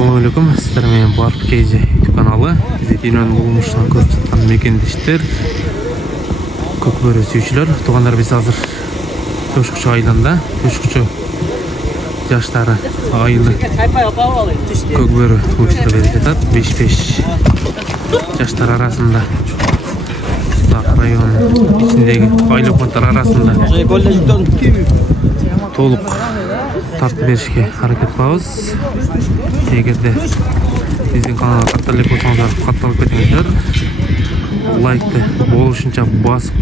Assalamualaikum, sizlar men Barp KJ kanалы. Zetinön bulmuştan көріп жатқан мекендештер, көкбөрі сүйшілер. Туғандар біз азыр Көшкүчү айылында, Көшкүчү жаштары айылы көкбөрі өтіп беріп жатат. 5-5 жаштар арасында районның ішіндегі айлы фондтар арасында толық тартып беришке харакет кылабыз. Эгерде биздин каналга катталып болсоңуздар, катталып кетиңиздер. Лайкты болушунча басып,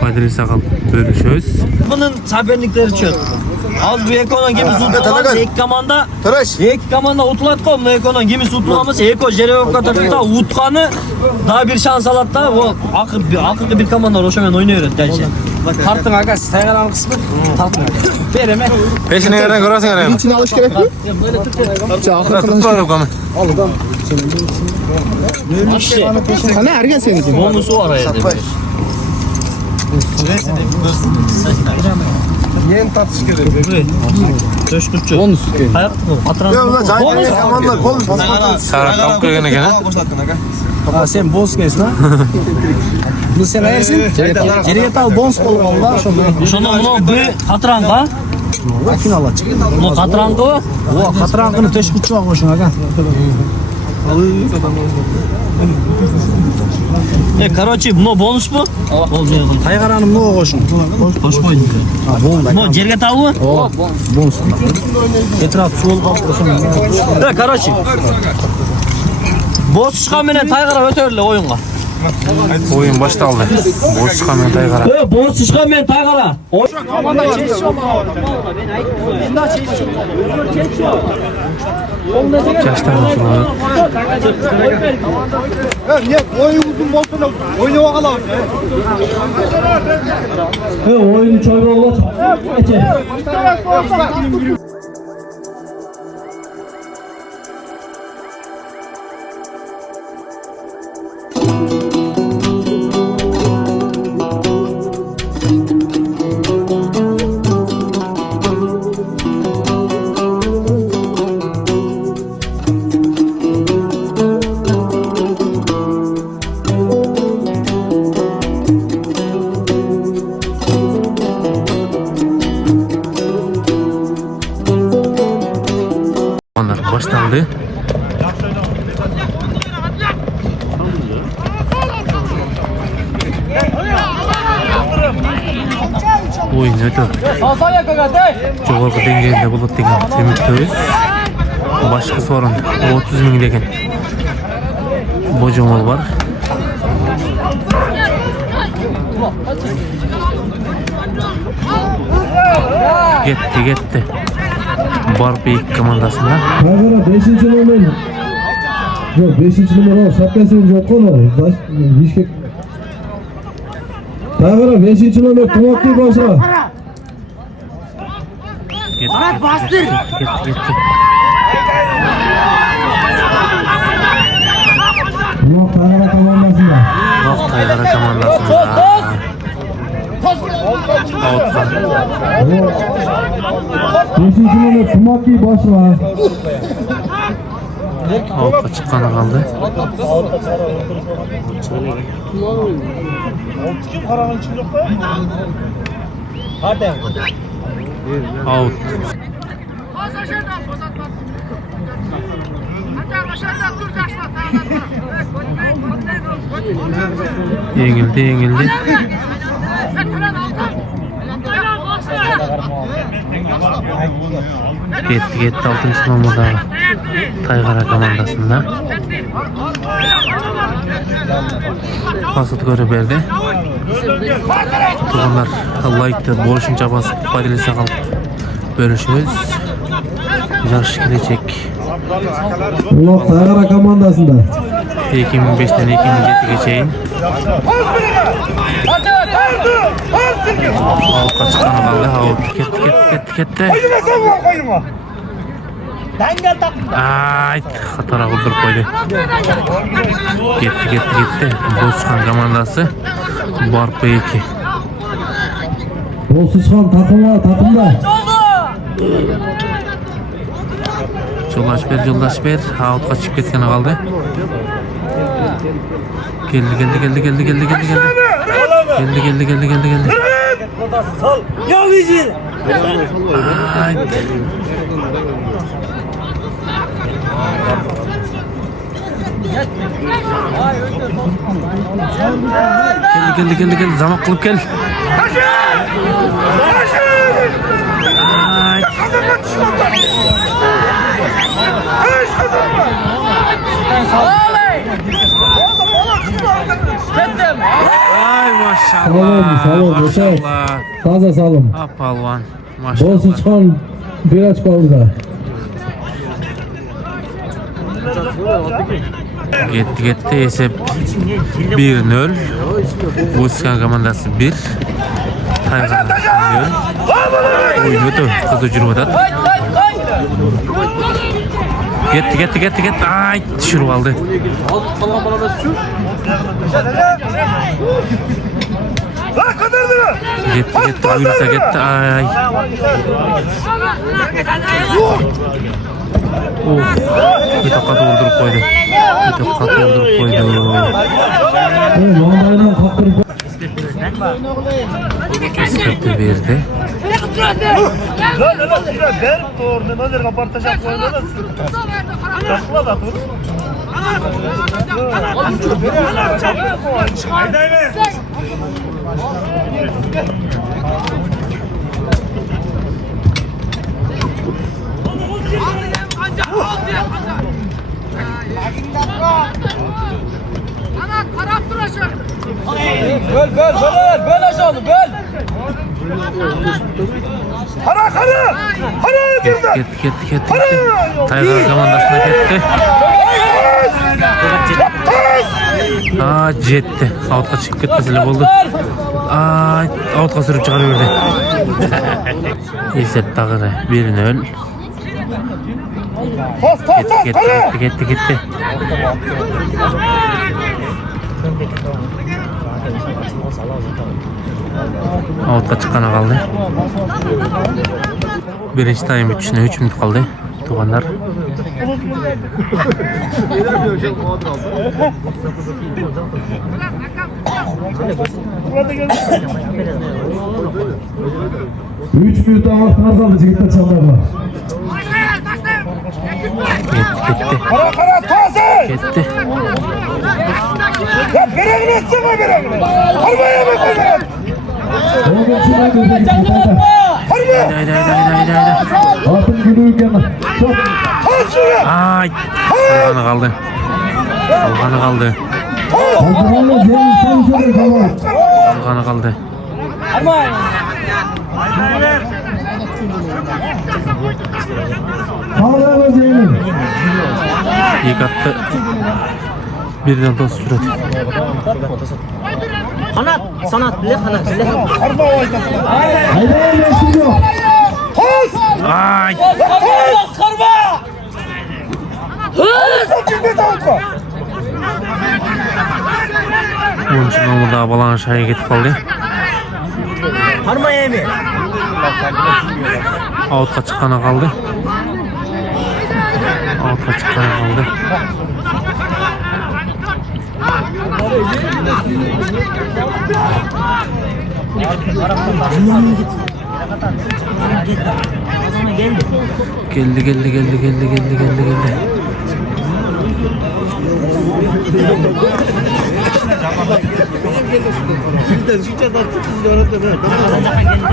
пайдаланса калып бөлүшөбүз. Bunun haberlikleri çok. Az bu ekonon gemisi utulamaz. Ek komanda utulat kom. Bu ekonon gemisi utulamaz. Eko Jerevka tarafta utkanı daha bir şans alat da o akıllı bir komanda Roşamen oynuyor derece. Tartın aga, sayılan kısmı tartın aga. Vereme. Peşine yerden görürsün yani. İçine alış gerek mi? Tutmadım kamen. Al da. Kana ergen seninki. Bonusu var araya. Yeni tartış gerek. Köşkürtçü. Bonus. Hayat mı? Atran. Sara kalk kırgını gene. Ha sen bonus gelsin ha. Bu sen ayırsın. Geriye tal bonus bol valla. Şunu bunu bir katranга. Akin alacak. Bu katranга o. O katrangını teşkutçuğa koşun aga. Короче, bu bonus mu? Taygaranım ne o koşun? Hoş boyun. Bu cerge talı mı? O bonus. Etraf su ol kalk. Короче. Boz çıkan menen Taygara ötörle oyunga. Oyun baştaldı. Boz çıkan men Taygara. Boz çıkan men Taygara. Жаштар ушулар. Niye oyun uzun bolsun da oynuyor kalalım. Oyunu çoyma olacak. Başlandı. Oyun öte жогорку деңгээлде болот деген үмүттөбүз. Башкы сорун 30 000 деген божомол бар. Кетти. Barp komandasında. Taygara 5. номер. Yok 5. номер o. Şapkasını yok onu. Bişkek. Taygara 5. номер Tumaklı başla. Bırak bastır. Gitti. Yok Taygara komandasında. Taygara komandasında. Out'tan. 5. номер Tumaklı başla. Out'a çıkanı kaldı. Out. Yengildi. Gitti 6. numaralı Taygara komandasında. Pasıt görüp berdi. Tuğanlar like'ты болушунча басып, пайдаланса калып бөлүшөбүз. Жаш келечек. Ulak Taygara komandasında. 2005'ten 2007'ye çeyin. Out'a çıkanı kaldı. Out ketти. Ay, xatara qoldirib qo'ydi. Ketdi. Bosqan komandasi Barp 2. Bolsuzxon takımda. Yoldaş ver. Out'a çıkıp ketken kaldı. Geldi. Sal. Yok işin. Geldi. Zamak kılıp gel. Ay maşallah. Sağlam, yeter. Maşallah. Taze sağlam. Apalvan. Boz Maşallah. uçkan bir aç kaldı da. Gitti esep 1-0. Boskan komandası 1. Taygan 0. Oynuyordu. Kızı cürbadat. Gitti. Ay düşürüp aldı. Gitti. Yürüse gitti. Ay. Bir dakika doldurup koydu. Mandayla kaptırıp İspatı verdi. Böl aşağı onu böl. Gitti. Taygan komandasına gitti. Aa jetti. Out'a çıkıp gitmesiyle oldu. Out'a sürüp çıkarıyordu. Esep tağırı 1-0. Gitti. Out'a çıkana kaldı. Birinci time 3 minut kaldı. Tuğanlar. Üç minut daha vakti azaldı. Cigit'te çalarlar. Gitti. Haydi. Altın günü ülkeme. Çok. Ay. Salganı kaldı. Hazırlanma Zeynep sen söyle tamam. Salganı kaldı. Hazırlanma Zeynep. İlk attı. Birden dost sürat. Sanat bile. Haydi yaşım yok. Ay. Karma. Onun için omurda balan aşağıya gidip kaldı. Karma yemi. Out'a çıkana kaldı. Geldi.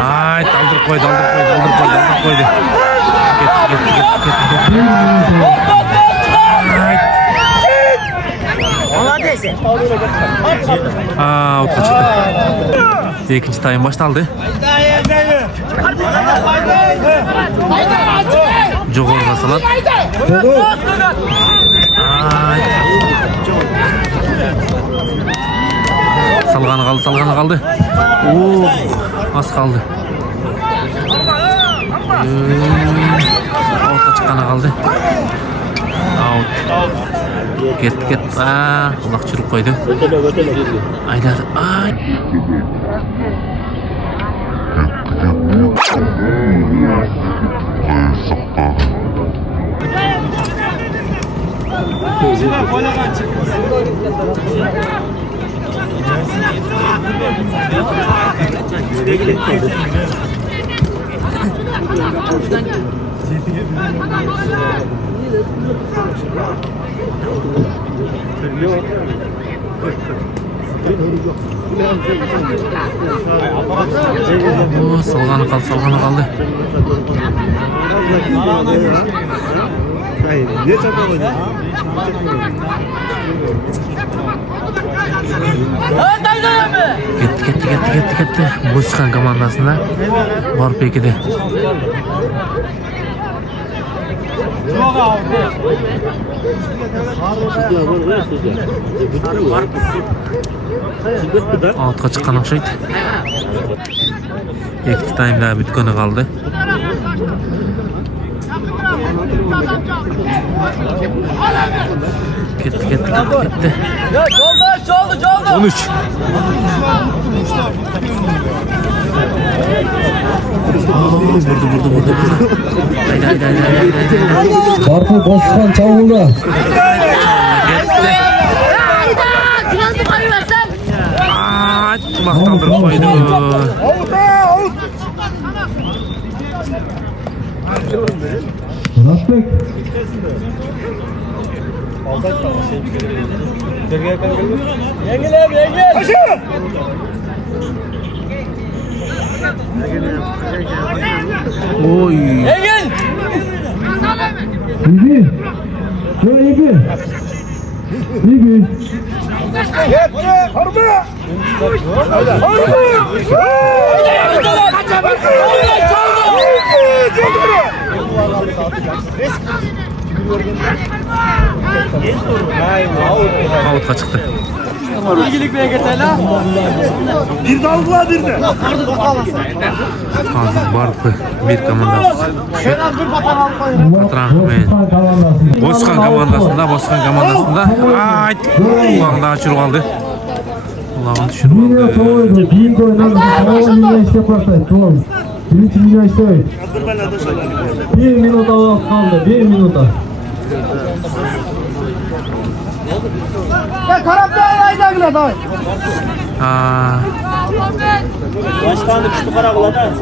Ay daldır koydu. Gitti. Out'a çıktı. İkinci time başlandı. Jogor'da salat. Ay. Salganı kaldı. Az kaldı. Out'a çıkana kaldı. Out. Git. Kulak çürük koydu. Aylar. Ay. Oo, salg'ani qoldi. Ketdi. Bo'skan komandasida bor pekida. Ortga chiqqan o'xshaydi. Ikki taymlar bitgani qoldi. Ketdi. Yolda. 13. Vurdu. Haydi. Barkı Boskan çavulda. Maqtaldırib qo'ydi. Muratbek. Oy. İyi. Şöyle iyi. İyi. Outga chiqdi. İlgilik bereketlerle. Bir dalga bir de. Hozir Barpi bir komandasi. Boskan komandasida qulog'ini ochirib oldi. Qulog'ini tushirib oldi. Büyük oynadı. Tamam işte başlayın. Tamam. Birinci video işte. 1 minuta kaldı. 1 minuta. Ya karabda ayda da. Başkanlık üstü para bulada.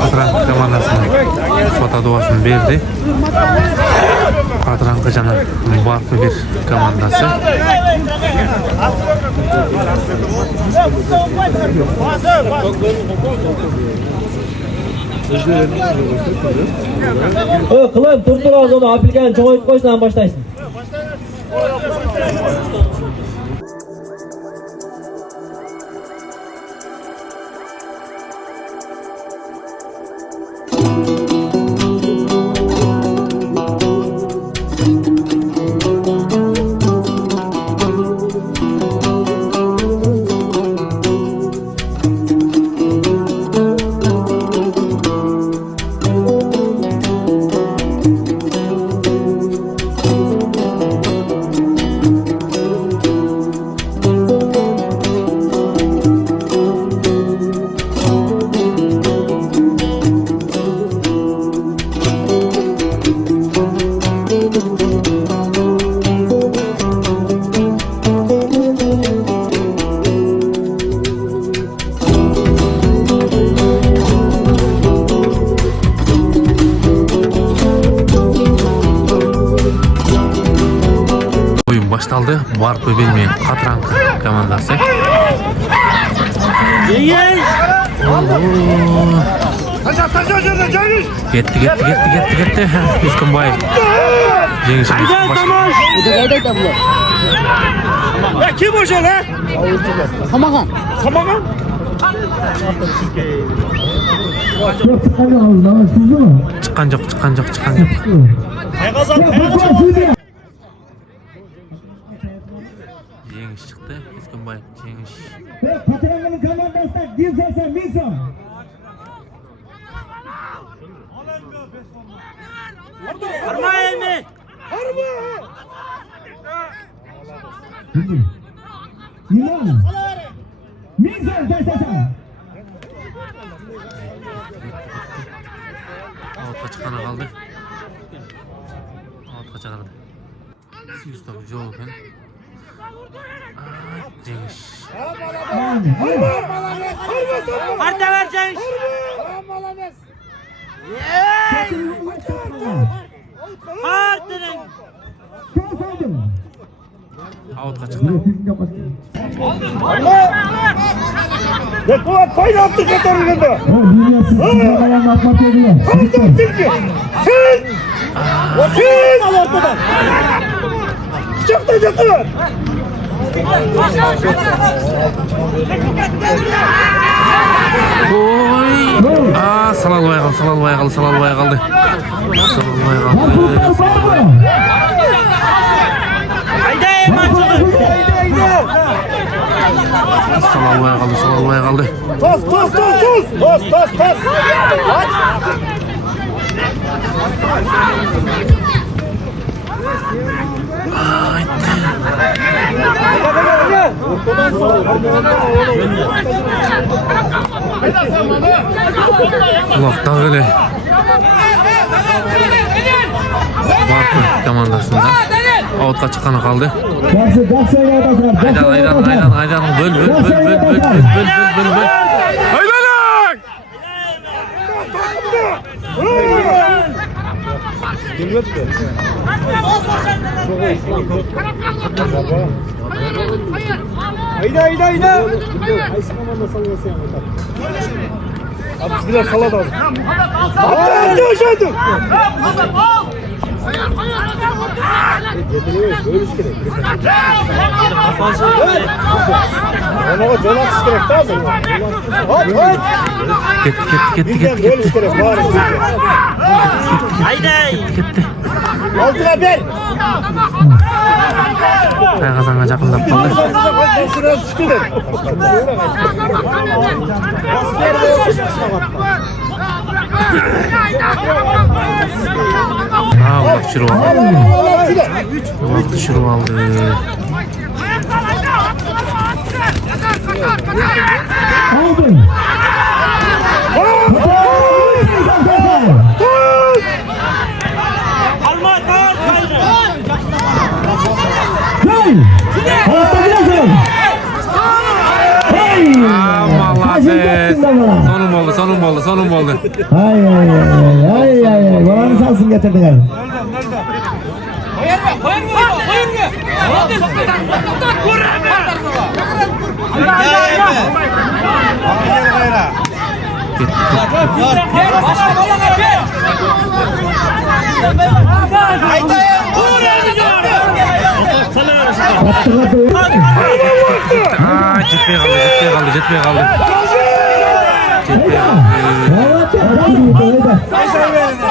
Qatran komandasini sota duosini berdi. Qatran jana Barpi bir komandasi. Kılın turtur ağzını apilgen çoğuyup koysan başlaysın. Baştaldı. Barpi bilmeyen Qatran komandasi. Ketdi. Uskunboyev. Jengishimiz boshlandi. Ya kim o şey lan? Samagan. Çok çıkan ağzından sizi mi? Chiqqan joq. Jengish chiqdi. Uskunboyev jengish. Qatranning komandasida Dilsosa Miso. Armayın. İmam. Miso Dilsosa. Outga chiqqani qoldi. Outqa çağırdı. Sistem yok ekan. Demiş. Arda vereceğiz. Artının. Outqa çıktı. Bekle koyun attık yeterliğinde. Siz al ortadan. Çıktı çıktı. Oy! Salalbay qaldı. Salalbay qaldı. Haydi maçını. Salalbay qaldı. Toz. Kulaktan öyle. Barkı komandasında. Outqa çıkanı kaldı. Aydan. Böl. Aydan! Haydi. Abi biraz salat abi. Hadi. Ona jonak iskerek tabi. Gitti. Haydi. Altına bir. Kazanğa жақындап қалды. Ulaq düşürüp aldı. Sonum oldu. Ay. Babanı salsın getirdiler. Jetmey kaldı.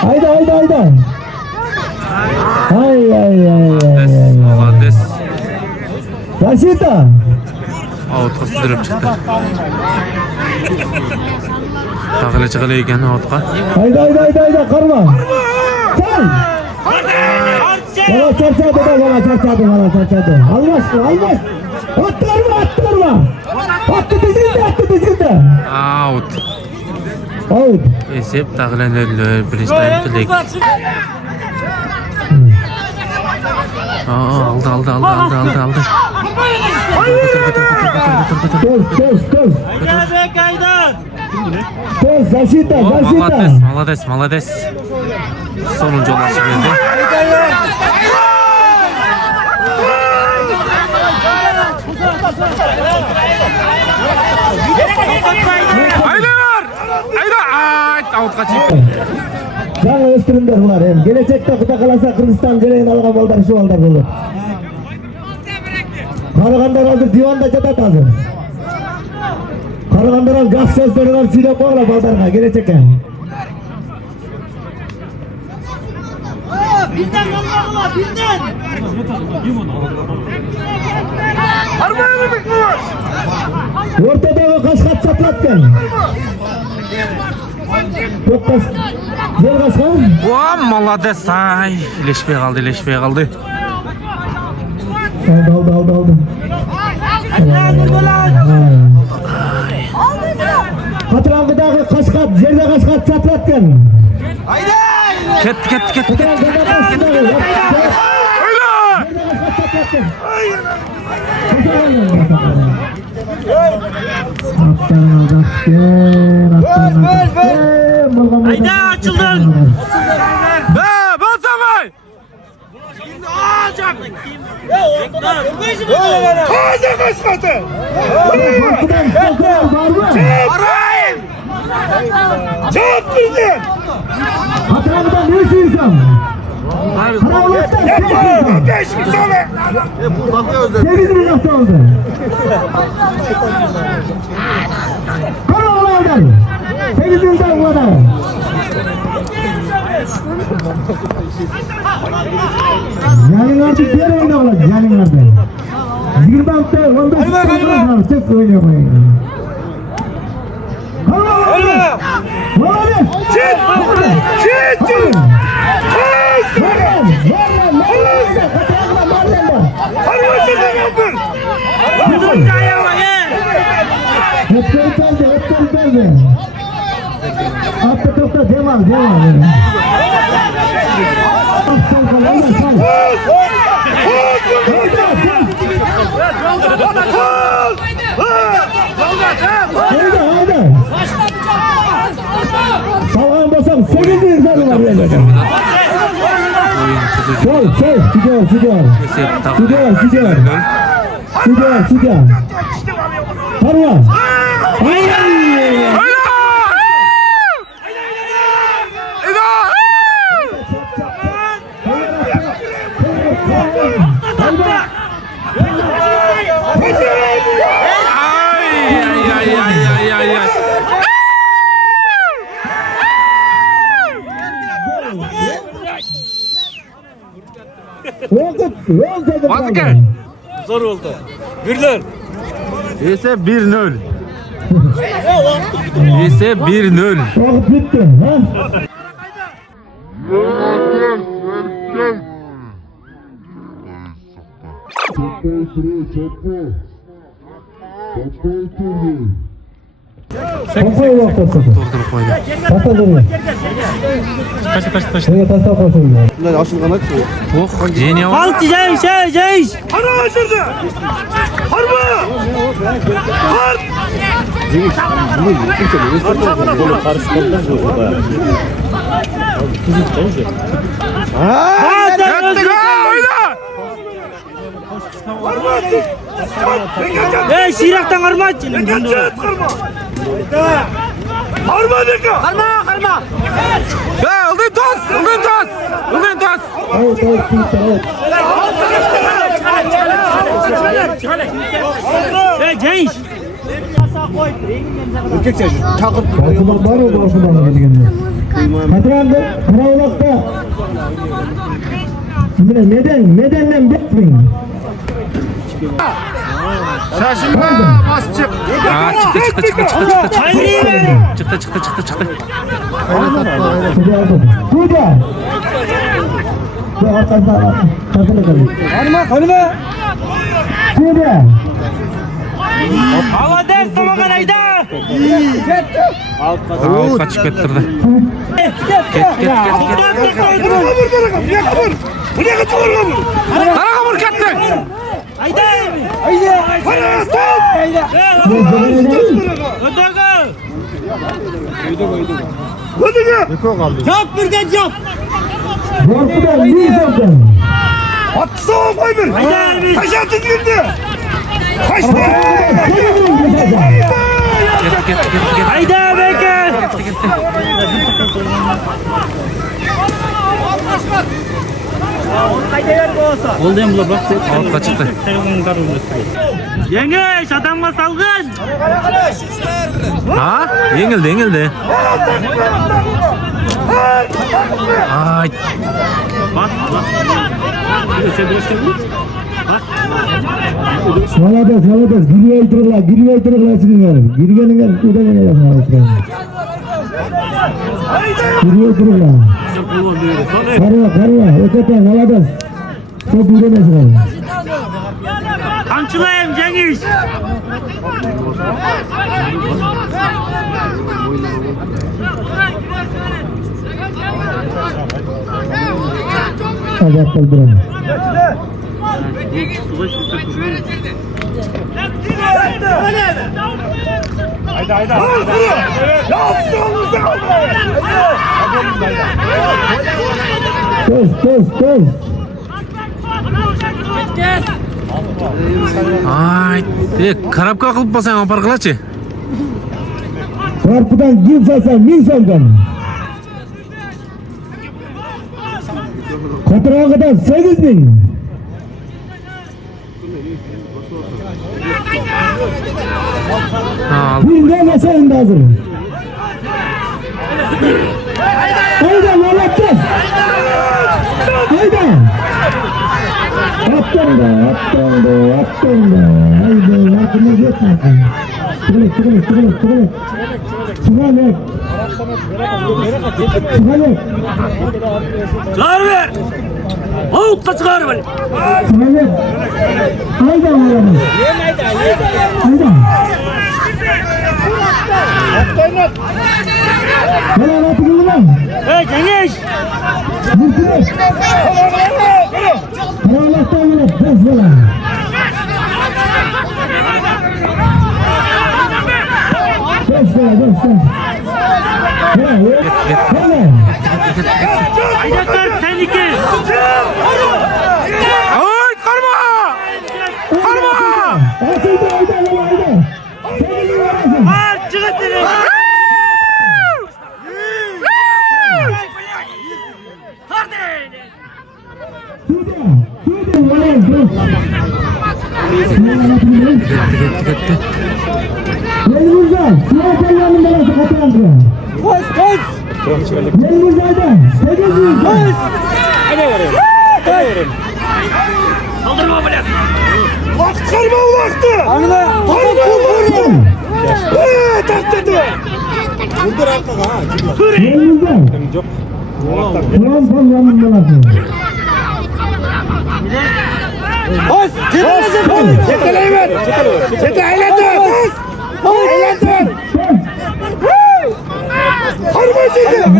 Haydi. Ay. Молодец. Rasita. Outqa sürdürüp çıktı. Tağıla çıkılı ekan outqa. Haydi karma. Sen. Bana çarçadı. Almaz. Attırma. Attı dizildi. Out. Out. Esep tağılan öldü. Birinci time tilek. Aldı. Göz. Göz, Rasita. Молодец. Sonuncu olaşı geldi. Haydi! Outqa çıktı. Жаңа өстүрүмдөр булар эми. Келечекте Кудай кааласа Кыргызстан жерегин алган балдар ушу балдар болот. Калгандар азыр диванда жатат азыр. Калгандар газ сөздөрүн сүйлөп койгула балдарга келечекке. Birden yolladılar, birden. Ortadagi Qashqat satlatgan. To'qqiz. Yer Qashqat. Молодец. Ay, ilişmey kaldı. Aldı. Qatırangıdagi Qashqat, yerda Qashqat satlatgan. Haydi! Ketdi. Haydi açıldın. Basamay. Taze kısmetı. Arayın. Cevap verin. Hatıramdan ne istiyorsun? Yapma. 5 mi sonra? 8 bin nasıl oldu? Kara olaylar. 8 binden bu kadar. Yani artık diğer oyunda olacak. Yani artık. 20 hafta 15 hafta çok oynamayın. Kara olaylar. Olaylar. Çit. Harmasını yapın. Hep geldi. Atla topla devam. Haydi. Sağlam basam 8 bin insanı var ya. Gidiyor. Parma. Zor oldu. Birler. Ise 1-0. Ise 1-0. Vakit bitti. Ha? Kapıyı yok tuttu. Durdurup koydu. Kapı duruyor. Kaç. Şuraya tasa koysun. Oh, Genial. Halt Ceyiş. Harma açıldı. Harma. Şiraktan harma aç. Harma deka. Harma. Ya, Ildın toz. Ceyiş. Korkudan var ya korkudan geldiğinde. Hatırandır. Karaoğlak'ta. Nedenden bekleyin. Şaşırma. Bas çık. Aa, çıktı. Çıktı. Kuda. Bu arkasında kasını kalıyor. Harma. Kuda. Hava ders samagan ayda. Aa, kaçıp ettirdi. Ket. Bu ne kadar var? Tarağa vur ketdi. Haydi. Para stop. Yok birden yok. Korkudan yiyeceksin. Attı soğuk koy bir. Haydi. Taş atı girdi. Kaçtı. Ket. Haydi Bekir. Oldu hem bula bak. Altına çıktı. Yengeç adamla salgın. Ha? Yengildi. Ay. Bak. Saladas. Giriyor dururlar sizin. Girgenin udana yazma. Giriyor dururlar. Karma. Öteten saladas. Çok yürümesin. Kamçılayım Cengiz. Azat kaldırın. Haydi haydi. Ya aslında kaldı. Kes. Ay, karabka qilib qolsang, opar qilachi. Korkudan gir salsan, min so'mdan. Qotirog'idan 8 ming. Ha, Bundan yasayın hazır. Hayda, malatta. Hayda. Attın da. Hayda, yakınız yetmedi. Çıkılık. Çıkılık. Çıkar ver. Avukta çıkar ver. Çıkılık. Hayda oğlum. Hayda. Helal atın lan. Hey Cengiz. Mutlu. Allah'tan yine pes falan. Pes. Ayaklar tehlike. Ay, qarma! Atıldı. Çıkın seni. Elimizden, sıra kollarının belası kapandı. Koş! Elimizden, 800 koş! Kaldırma bile. Vakti karma vakti. Karma. Taktırdı. Elimizden. Sıra kollarının belası. Koş. Çeteleyiver. Çete eğlendir. Eğlendir. Karma çete.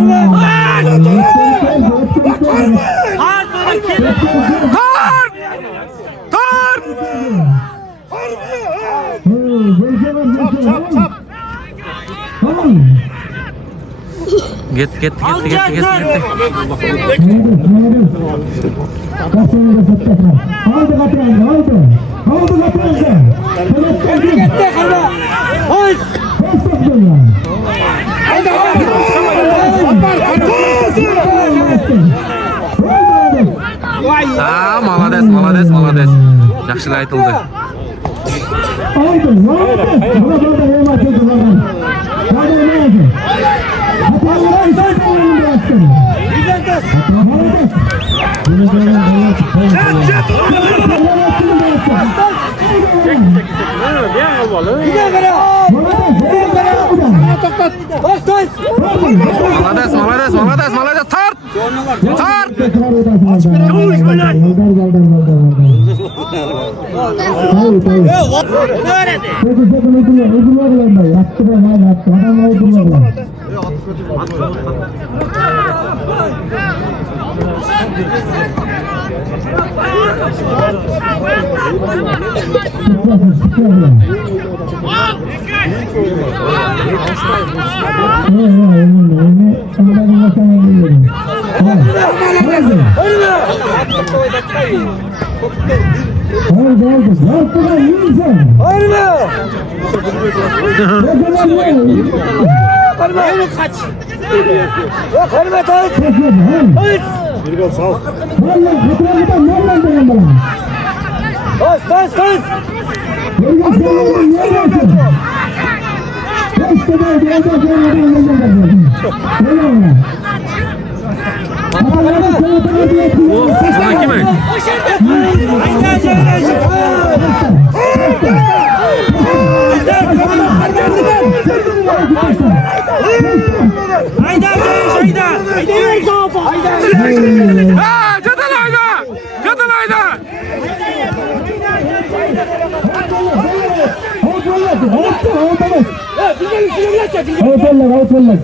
Çap. Get. Ha, malades. Yaxshi aytildi. Malades. Tart. Hayda.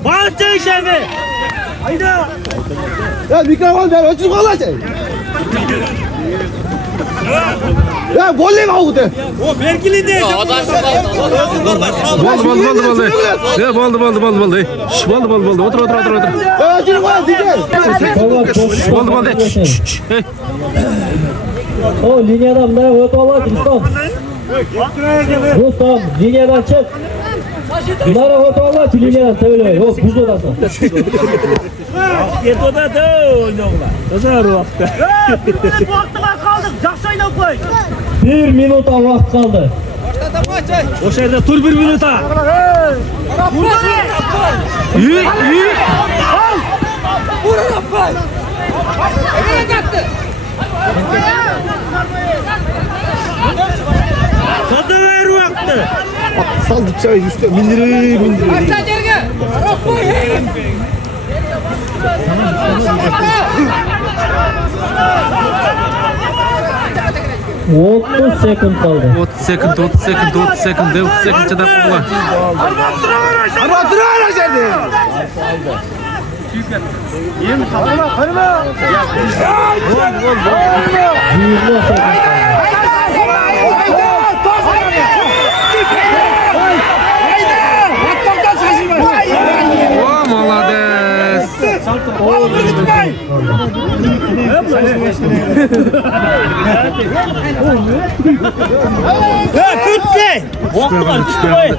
Bağırtın işlerini. Hayda. Ya mikrofon ver, açık ol sen. Ya golle kaldı. O belgili de. Boldu. Ya boldu. Şş, boldu. Otur. Ya açık ol diyeceğim. Boldu. Şş. Hey. O linyadan bunlara öte ola Rustam. Rustam linyadan çık. Bunlara öte ola linyadan söyle. Yok buz odası. Yet odada oynayalım. Nasıl vakti? Bu vaktiga kaldık. Жақсы oynayıp koy. 1 minuta vakt kaldı. O şerde tur 1 minuta. İyi. Tadı ver vakti. Saldık çayı üstüne mindir. Aşağı gel. 30 sekund kaldı. 30 sekund çadap bola. Arma durar aşağıda. Yem kapına karma. 20 sekund. O молодец.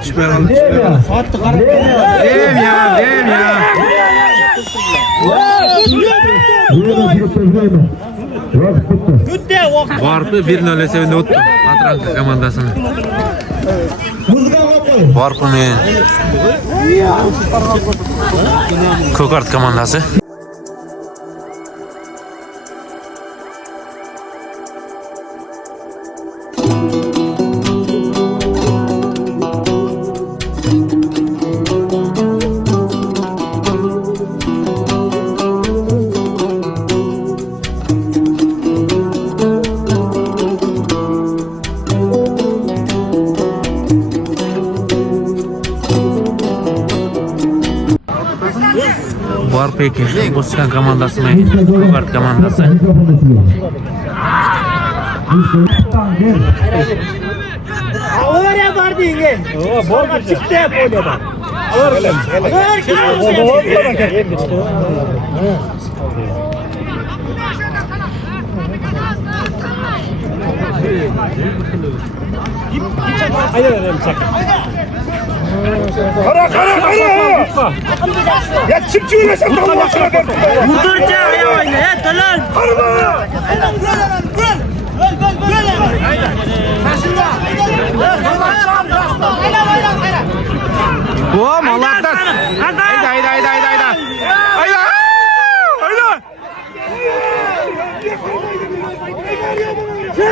Düşmeye kaldı. Dem ya. Varpı 1-0 sevindi ottu. Atranka komandasını. Varpı men. Kokart komandası. Varpı eki. Boskan komandası men. Kokart komandası. Oraya var diye. Bol çıktı hep oynadı. Kara. Ya çıkçı sen Allah sana ver. Vurdurca ya oyna ya talal. Arma. O молодец. Hayda.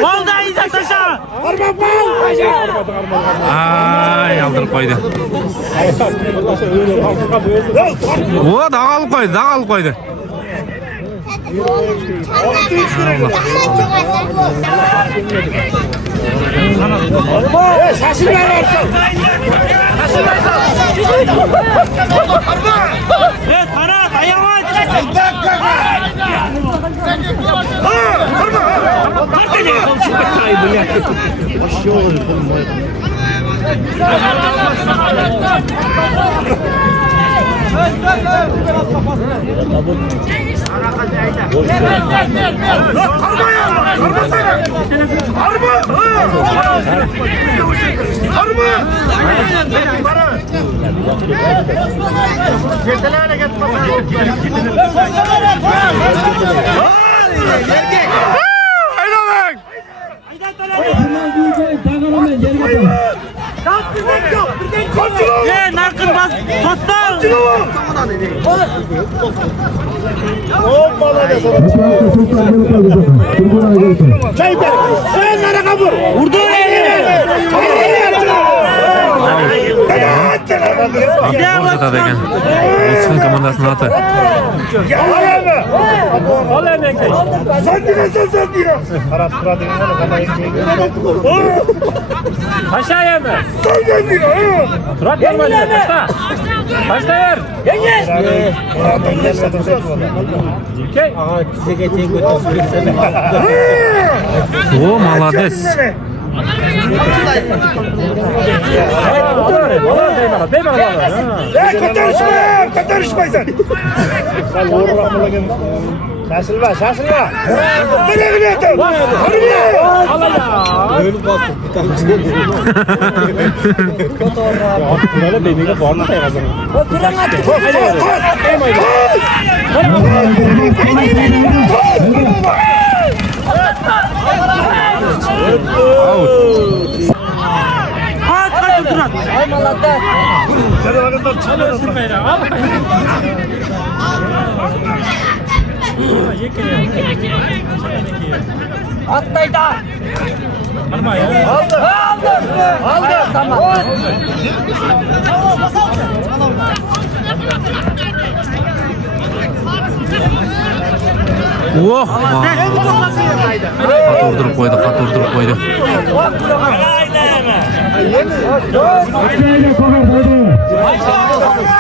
Oldu iyice taşa. Ay aldırıp koydu. O dağılıp koydu. Sana ayağıma. Nakılmaz. Tostal. Çay ver. Sen kabur. Vurdu elini. Ortada ekan. Boskan komandasının atı. Al hemen geç. Sen dile. Aşağıya mı? Sen dile. Turat yapma. Başla. Başla yer. O молодец. Kotarışma sen. Şaşılma. Bile bile et. Atlaydı. Aldı. Tamam. Oh! Kat vurdurup koydu. Haydi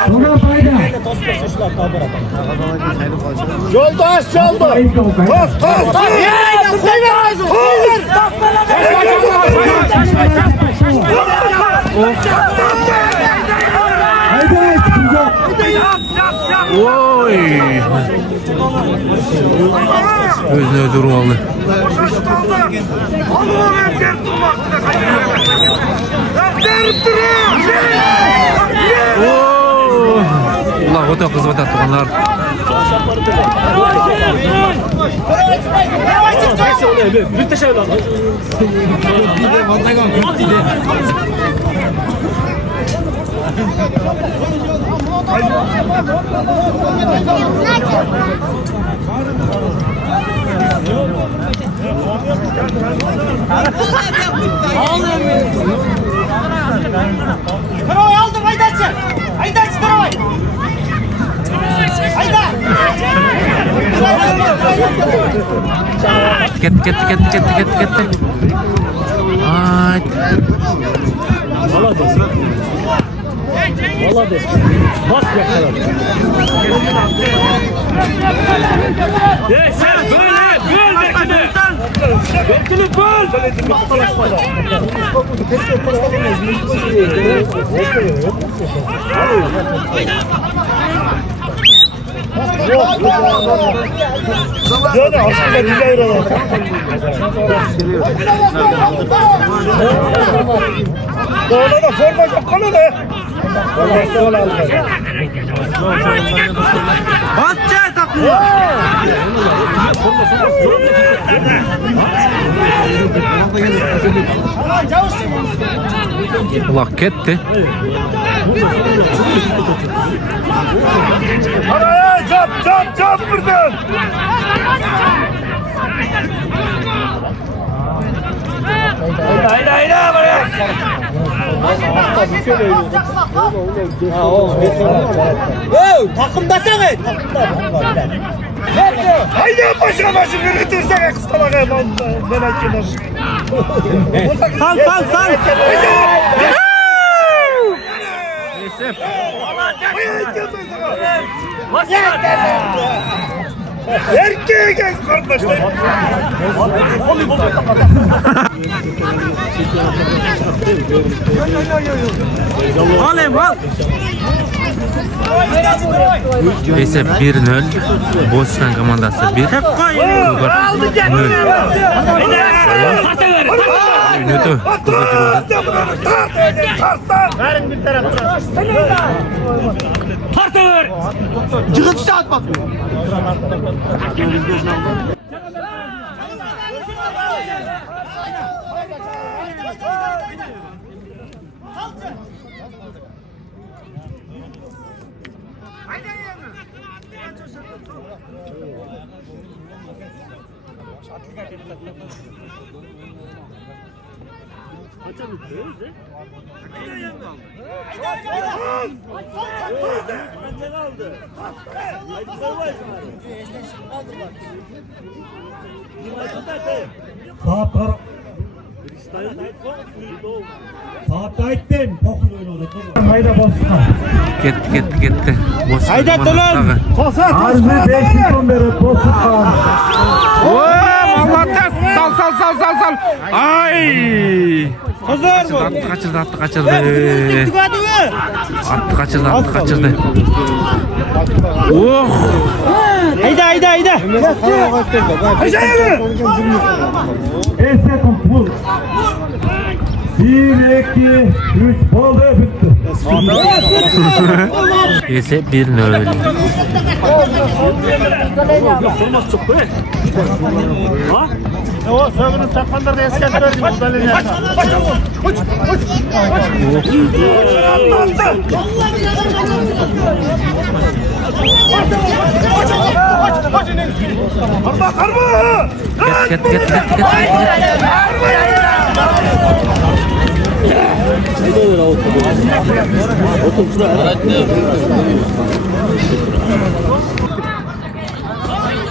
Konar fayda. Yoldaş. Kos. Oy! Özüne özü ruhalı. Allah o da kızmet attı onlar. Давай, Алда, айдачы, давай! Айда! Ketdi. Ay. Молодец. Bas yakaladı. Sen böl Bekini böl. Böyle aslında güzel olur. Doğru da forma yok konu da. Gol aldı. Batça takıyor. Allah ketdi. Araya çap buradan. Hayda buraya. Takımdasana. Haydi başa yürütürsene kıskalaka ben açayım. Sal. Esef. Erkeğe gel kardeşler. Al. Esef 1-0. Bostan komandası 1. Kubar 0. Ünötü. Verin bir taraftan. Tartır. Cıgıtı at bak. Saatte ayttem, tokul oynadı. Hayda boşkan. Gitti. Boz Hayda komanda lan. tagı. Arzu 5 yıldan beri boşkan. Allah tez. Sal. Ay. Hazır mı? Attı kaçırdı. Oh. Hayda. Esekon pul. 1, 2, 3 oldu bitti. Ese 1-0. O sövünün takmanları da eskiden verdim. Karma! Git.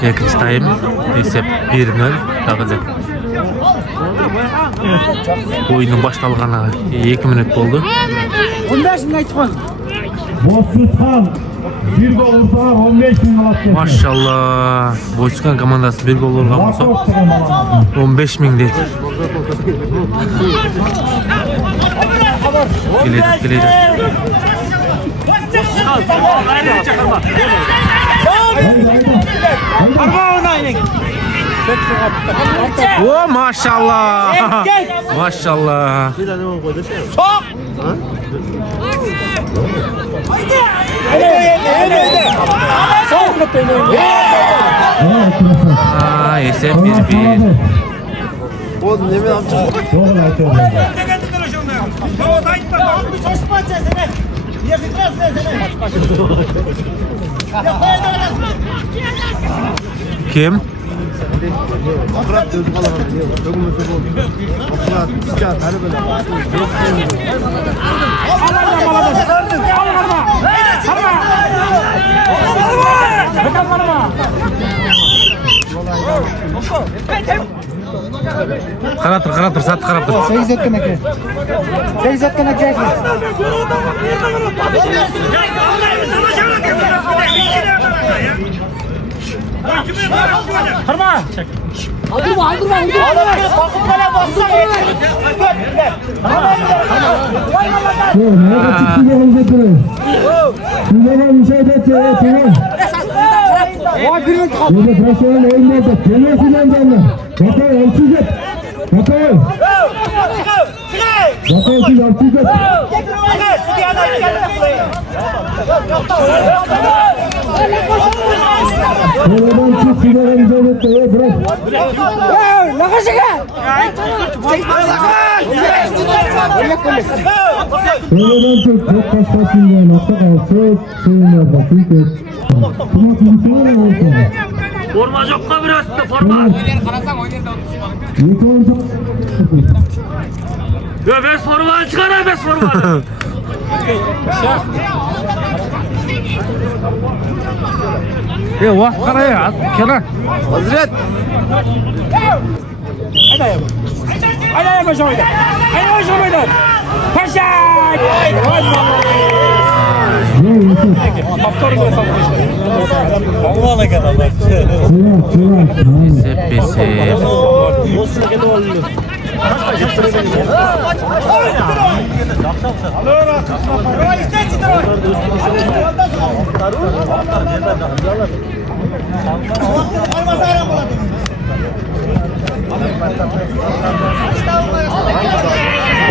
İkinci time esep 1-0 tagıda. Oyunun baştalğana 2 minut boldu. 15 minut aytqan. Boşkan 1 gol vursalar 15 bin manat geçer. Maşallah. Boşkan komandası 1 gol urgan bolsa 15 ming deydi. Geledi. Oh maşallah. Maşallah. Esep 1-1. Doğru aytıyorum. Kim? Karatır, sat karatır. 8 etken eke. 8 etken eke. Aldırma. Nerede çıktı gelince durun. Sizlere müsaade et ya, tamam. Burada personel eğilmeyecek. Gelmesinler canlı. Bakay, alçız et. Bakay, siz alçız et. Oradan çık, sigara müsaade et ya, bırak. Oradan çık, çok kaçmasın ya, nokta kal, çok sığınlarda, çünkü. Bunu kimseye ne olsun? Forma yok da biraz da forma. İlk oyuncu. Bes forma çıkar bes forma. Vah karaya kenar. Hazret. Haydi başa oyna. Paşa! Ne Yusuf? Allah'ına kadar bak. Esep.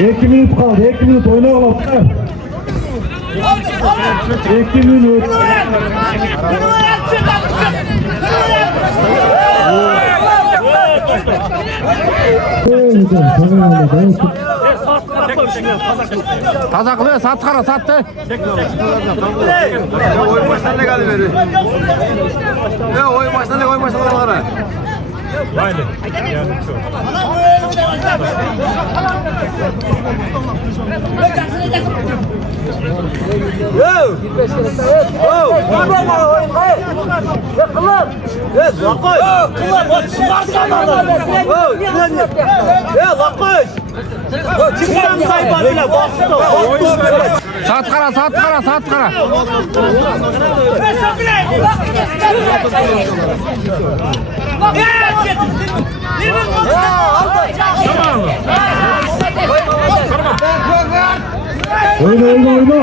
İki minut kaldı. 2 minut oyna oğlum. 2 minut. Tazaklı sat kara sattı. Oyun başlarına geldi beri. Oyun başlarına. Saat qara, saat qara, saat qara. Oyna oyna oyna.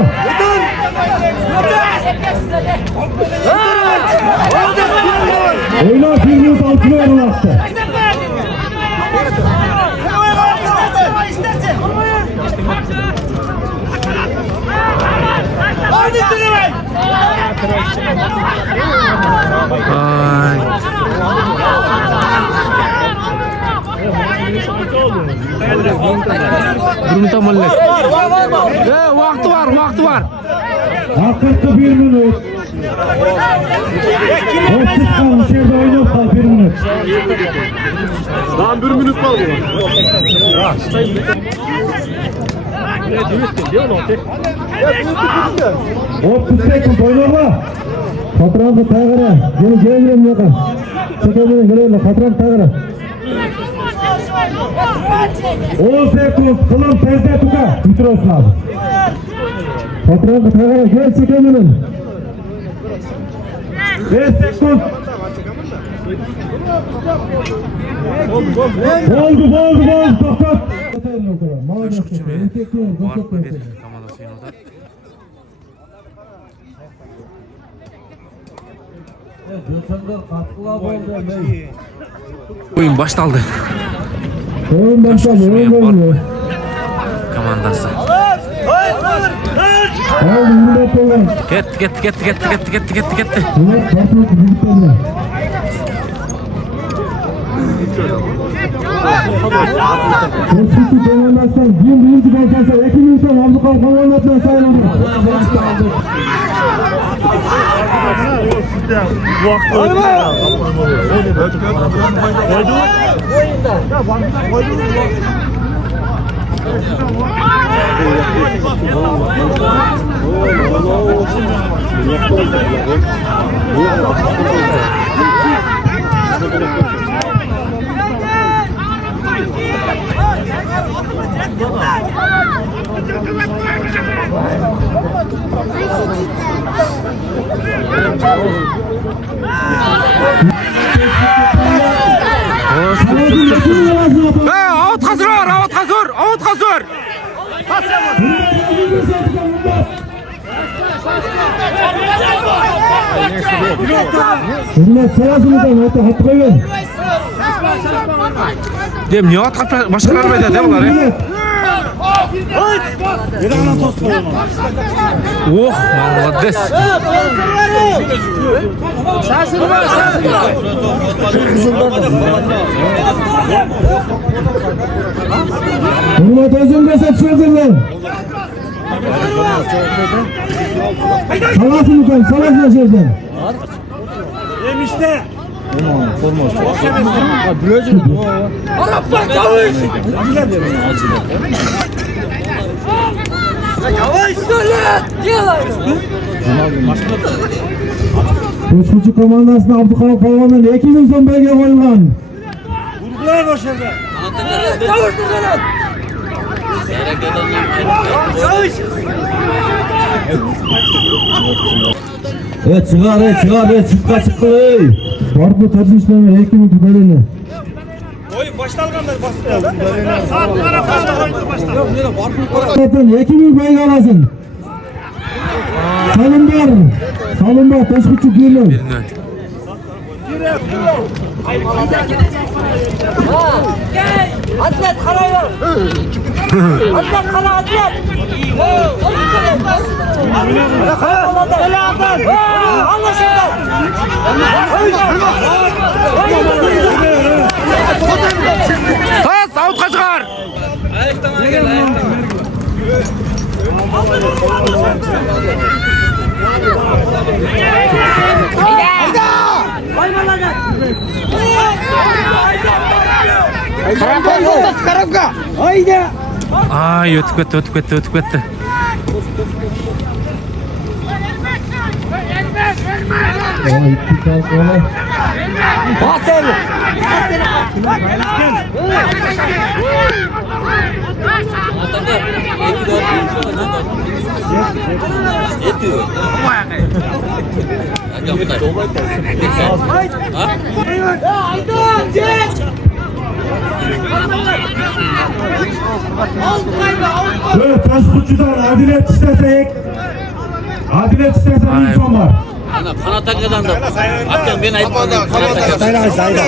Oyna 1 minut altına yarılattı. Ay. Durun tamamlayın. Vakti var, vakti var. Hakikaten 1 minut. Boşluk kalmış yerde oynarsa 1 minut. Lan 1 minut kaldı. 30 sekund oynama. Katranı tağıra. Gelin yakın. Çekebilin gelin katran tağıra. 10 sekund kılın tezde tuka. Bitirosun abi. Katranı tağıra gel çekebilin. 5 sekund. Oldu. Tokat. Var mı bir komandası yanında? Oyun başlandı. Oyun başladı. Komandası. Gitti. Eski komandansan birinci komandansan 2 gün sonra Abdülkadir komandansan sayılır. Out hazır. Bunlar sırasından hatta koyun. Dem niye at başkaları böyle de bunlar ya? Oh, malades. Hürmet özümde seçiyordun lan. Salasını şeyden. Yemişte. Koşkucu komandasına Abdülkadir Komandan 2 gün sonra belge koyulan. Vurgular başarıda. Evet çıkar çıktı. Var mı tartışmalar 2 gün belirli. Oyun baştalganlar bastı. Saat tarafında oyun başladı. Zaten 2 gün belge alasın. Salın var 5,5 milyon. Birini. Atlet karar. Atlet karar atlet. Anlaşıldı. Tas out kaçar. Hayda. Hayda. Haydi. Ay ötüp etti. Evet, Taşputçu'dan Adilet istesek. Adilet istesek bir son var. Kanata kazandı. Hatta ben ayıpmadım. Kanata kazandı.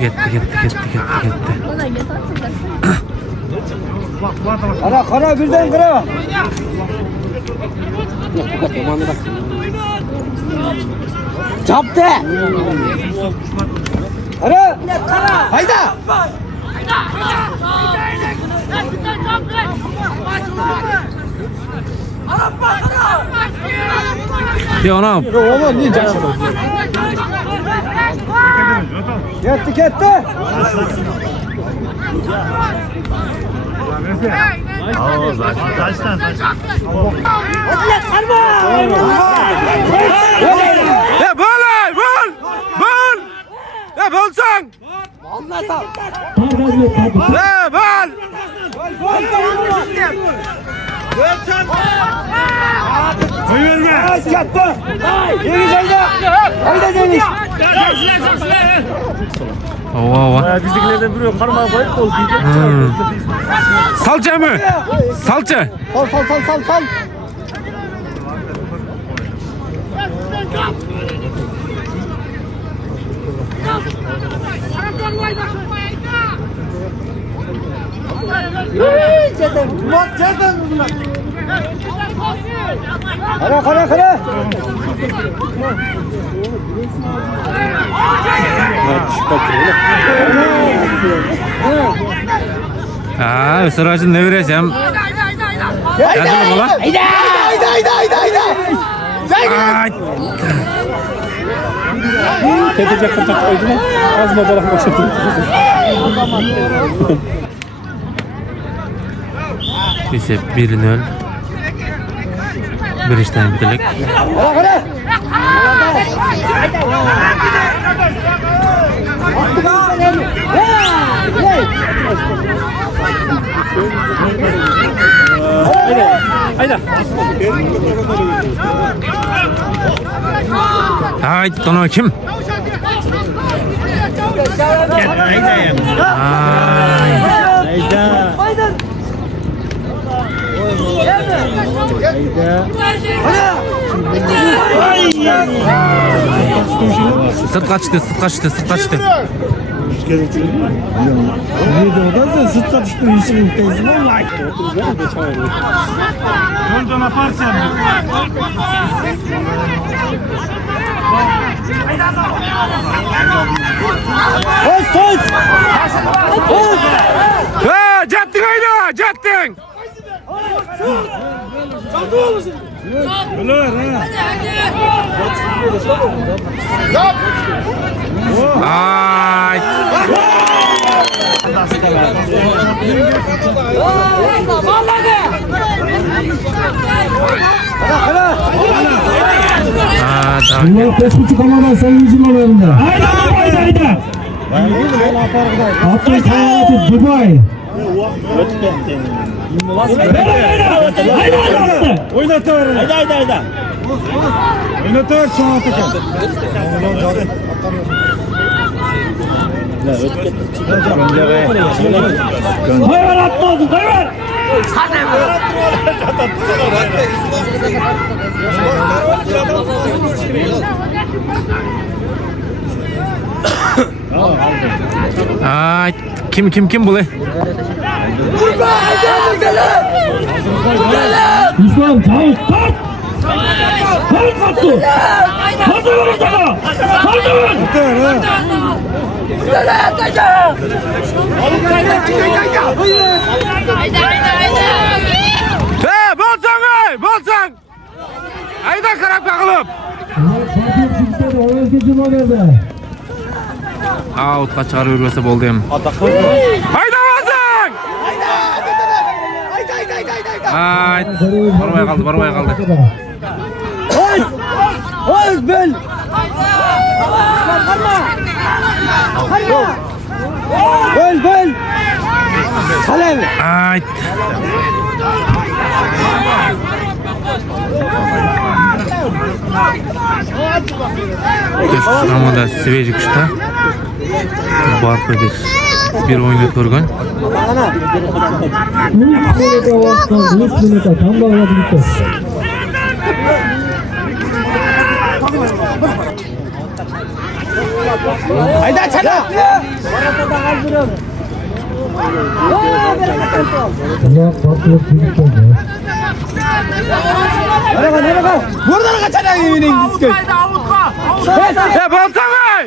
Gitti. Kara birden kara. Çaptı. Kara. Hayda. Ya anam. Oğlum niye canım? Gitti. Atlet sarma. Ya bol! Ya bolsan! Ya bol! Çattı. Yeni geldi. Haydi Deniz. Ova. Bizdekilerden duruyor. Parmağı koyup oldu. Salça mı? Salça. Sal. Kara. Ha, ısıracın ne vereceğim? Yazılı mı lan? Hayda. Ay. Ketecek kaçak koydu mu? Ağzına balık başladı. Ise 1-0. Bir işten bitirlik. Kara. Hayda. Ay, Tono kim? Sırt kaçtı. Videoda sırt kapıştı işin teyze vallahi. Döndün yaparsan. Koş. Ha, cattın hayda, cattın. Ay. Bunlar Taşputçu Kamandan sayın yüzümalarında. Hayda. Atlet Hayati Dubai. Oynatır. Hayda. Oynatır çoğu takım. Hayvan atmaz. Hayvan. Ay, kim bu le? İslam çabuk kalk. Kalk kalktı. Hadi vurun sana. Hadi vurun. He, bolsan. Ayda karab kakılıp. Fatih çıktı da o özgecim o geldi. Outqa chiqarib yurmasa bo'ldi ham. Hayda bolsan! Ay, bormay qoldi. Oy bel. Bel. Kalem. Ay. Ramada Svejik usta. Barpedir. Bir oyunu ko'rgan. 3 minuta vaqt qoldi. 3 minuta tam bog'lab bitti. Hayda çana. Allah Fatih çıktı. Buradan kaçana yiyinin diski. He, bolsan ay!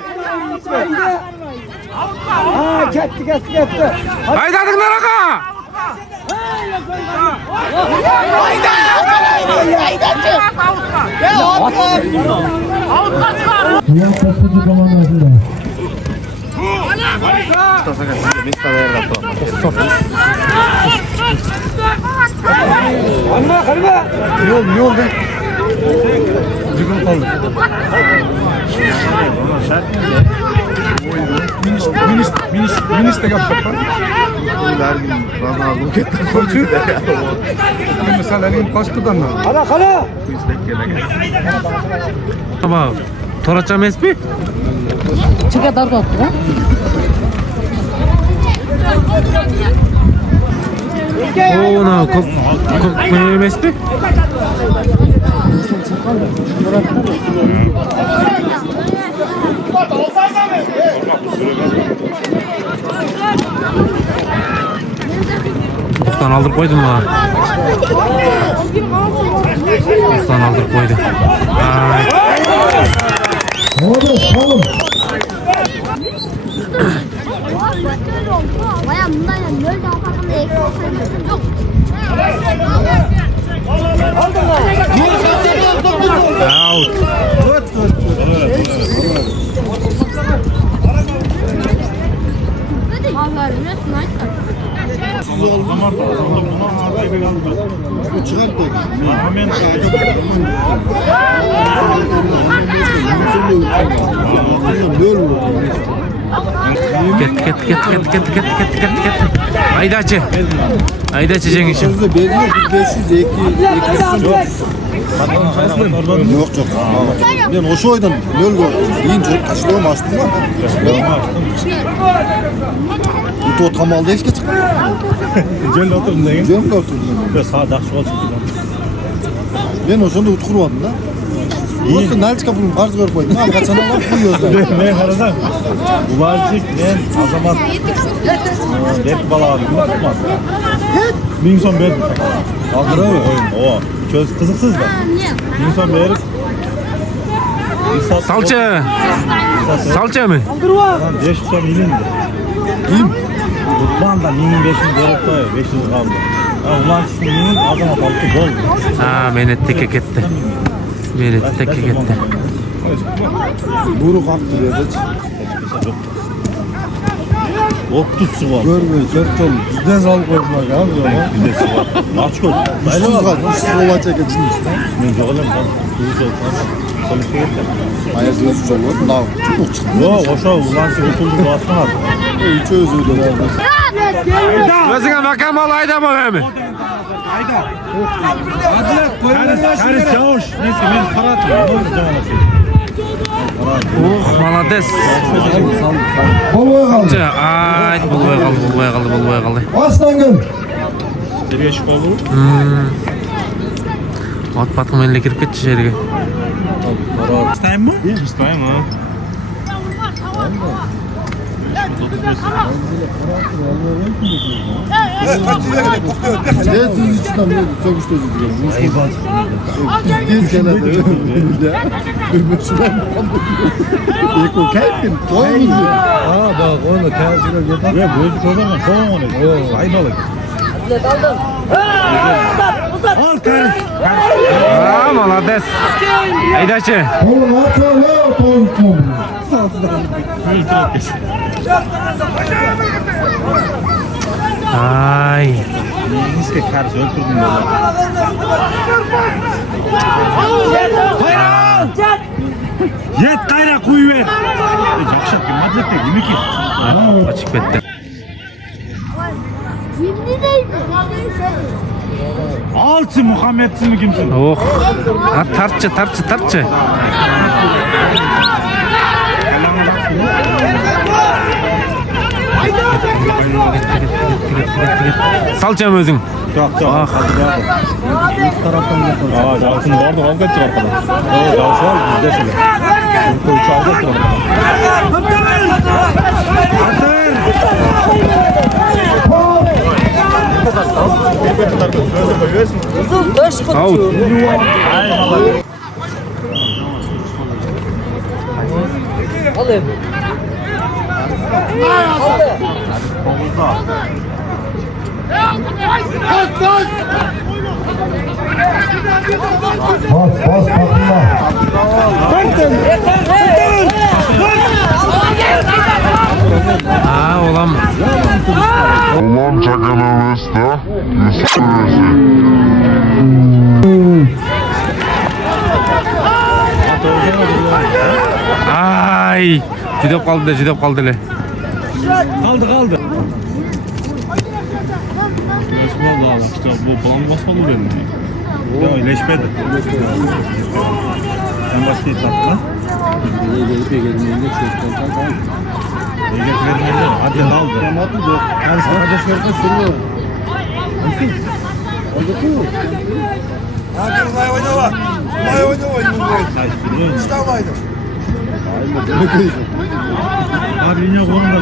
Ha gitti. Haydading naraqa? Dünya Kasıcı komandasında. Ne oldu? Ministe yapacaklar. Koçu. Mesela benim kaçtıdan da. Tamam. Toraç emasmi? Ona ko'p emasmi? Ostan aldırıp koydum ha. Ostan aldırıp koydu. Ay. Hadi kalın. Baya bundan yani böyle daha farkında eksik olsaydı yok. Out. Vallahi biliyorsun artık. Ket. Aydachi jengishim. Yok. Ben o oydan nöl yiyin çok taşlıyorum açtım da. Bu da tam aldı eşke çıktı. Gölde oturdun değil mi? Gölde oturdum. Ve sağda şu çıktı. Ben o sonunda utkurmadım da. Olsun nalçı kapının karşı görüp koydum. Al kaçan Allah koyuyoruz da. Ne karadan? Ularcık ne? Azamat. Dep bala abi. Unutmaz. Bin son bir. Aldırıyor mu? O. Köz kızıksız da. Bin son bir. Salça mı? 500 son milin. Kim? Tutman da minin 500 verip koyuyor. 500 kaldı. Ulan şu minin azamat altı bol. Ha, meni teke ketdi. Buruk aktı dedi. Ok tutsu var. Görmüyor, dört yol. Bizden sal koymak abi ya. Bilesi var. Aç koy. Üstsüz kaldı, üstsüz olacak için işte. Ben jokalım tam. Kuzu olsan. Konuşuyor ya. Hayır diyorsun çok oldu. Daha çubuk çıktı. Yok oşa ulan şu usulü basman at. Üç özür dilerim. O'zingga makam ol ayda bo'lami? Karis çavuş. Neyse ben karatım. Молодец. Bolboy kaldı. Ay, bo'lmay qoldi. Aslan gül. Nereye çık olur? От баткым эле кирип кетчи жерге. İsteyim mi? İsteyim ha. Ne siz içten ne söküştü diyor. Eyvah. Biz kenarda. Eko kayıpın. Koyun. Aa bak onu kağıtçılar yeter. Ya gözü koyma. Koyun onu. Aybalık. Al karış. Aa, молодец. Айдачы. Ay. Neyse karış öldürdüm böyle. Yet kayra kuyu ver. Yakışık bir madlette değil mi ki? Açık bitti. Şimdi değil mi? Alçı Muhammed'sin mi kimsin? Oh. Ha, tartçı. Salçam özün. Yok. Ah. Aa, Calsın vardı kavga edecek arkadan. Oo, Calsın var bizde şöyle. Bu uçağı da sıra. Out. Bas takımda. Aa, olamaz. Ulan çakılımız da üstümüzü. Ay. Jidep kaldı le. Kaldı. Bismillah işte bu balon basmalı benim. Ya iyileşmedi. Sen başka et lan. Hadi daldı. Kardeş kardeşlerine soruyor. Abi yine kolunda bu.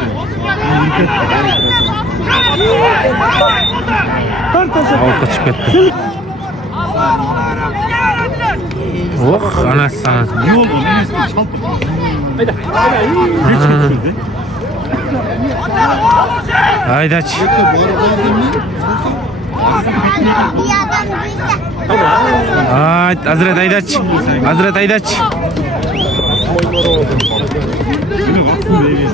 Out'a çıkıp gitti. Oh, anası. Ne oldu? Neyse çalpı. Hiç gitmedi. Aydaç. Ay, Hazret Aydaç. Şimdi baktım bebeğim.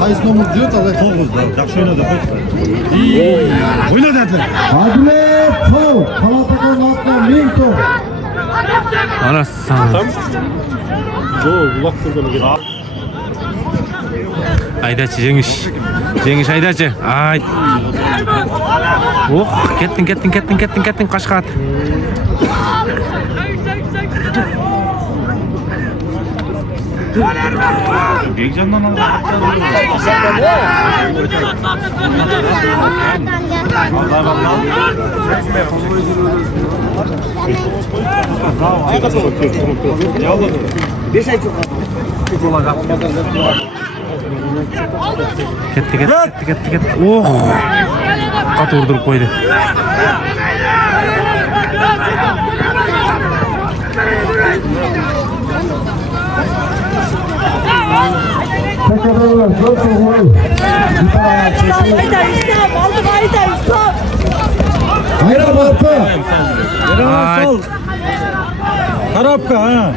Kayıs nomuz diyor da. Toğuzda. Yakşı oynadı. İyi. Oyna dediler. Adilet sol. Kalatakın altına Milton. Anası. Aydaç Cengiz Aydaç'ı. Ay. Oh, kettin kaçka at. Heyecandan aldı. Ketти. Oh. Kat vurdurup koydu. Tekrarlar. Dört gol. Bir tarafa çekiyor. Hayra baktı. Ay. Tarapka ha.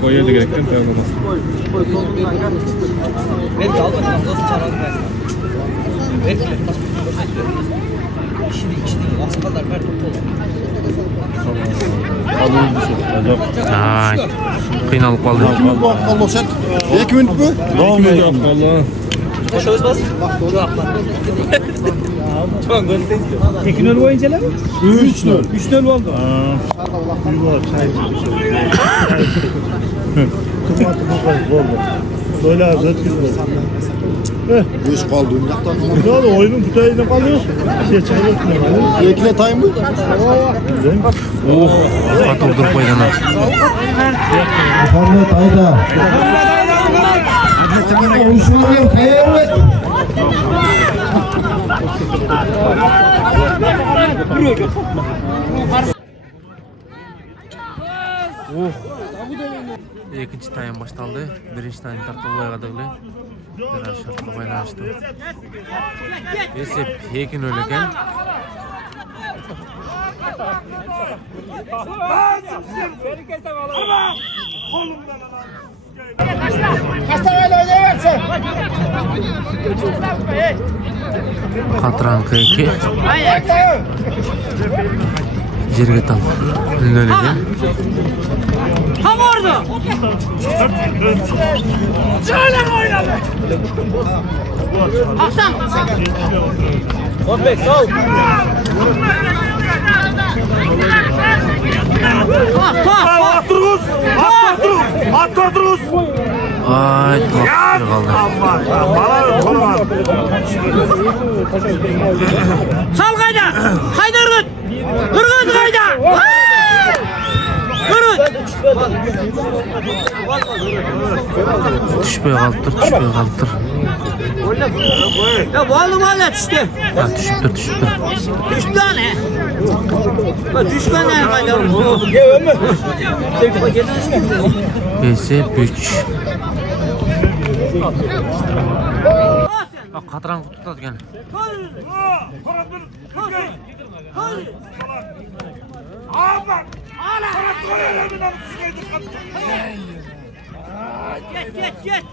Koyuyordu gerekten koyamaz. Ay. Kıynalıp kaldı. Bu Allah sen. 2 minut mu? Ne olmuyor Allah. Teknol oyuncular mı? 3-0. 3-0 oldu. Böyle hazır kız. Bu iş kaldı. Ne oldu? Oyunun kutayına kalıyor. Ekle time mı? Oh, atıldır koydana. Muhammed Ayda. Uşuğun hayır. Ikinci taym başlandı. Birinci taym tartılmaya kadırlı. Biraz şartlı baylanıştı. Esep hekin öyleken. Katrankı 2. Jergetal. Öyleken. Tam orada. Şöyle oynadı. Hasan. Bek sağ ol. Attırız. Ay, kaldı. Sal kayda. Kayda ırgıt. Irgıt kayda. Düşmeye kaldır. Ya bu oğlum hala düştü. Ha, düşüptür. Düştü ne? Bak düşmen ne kayda? Ya ölme. Esep 3. Bak katran kutuda gel. Geç.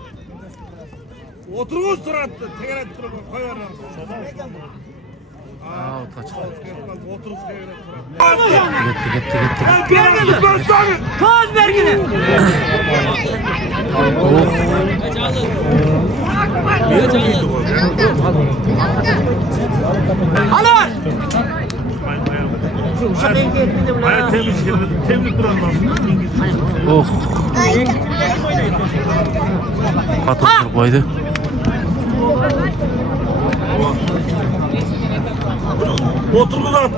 Oturuz suratlı. Tekrar koyarlar. Aa, kaç. Oturuz Gitti. Vermedi. Toz vergini. Alır. Hayat temiz duranlar. Oh. Katran koydu. Oturuz at.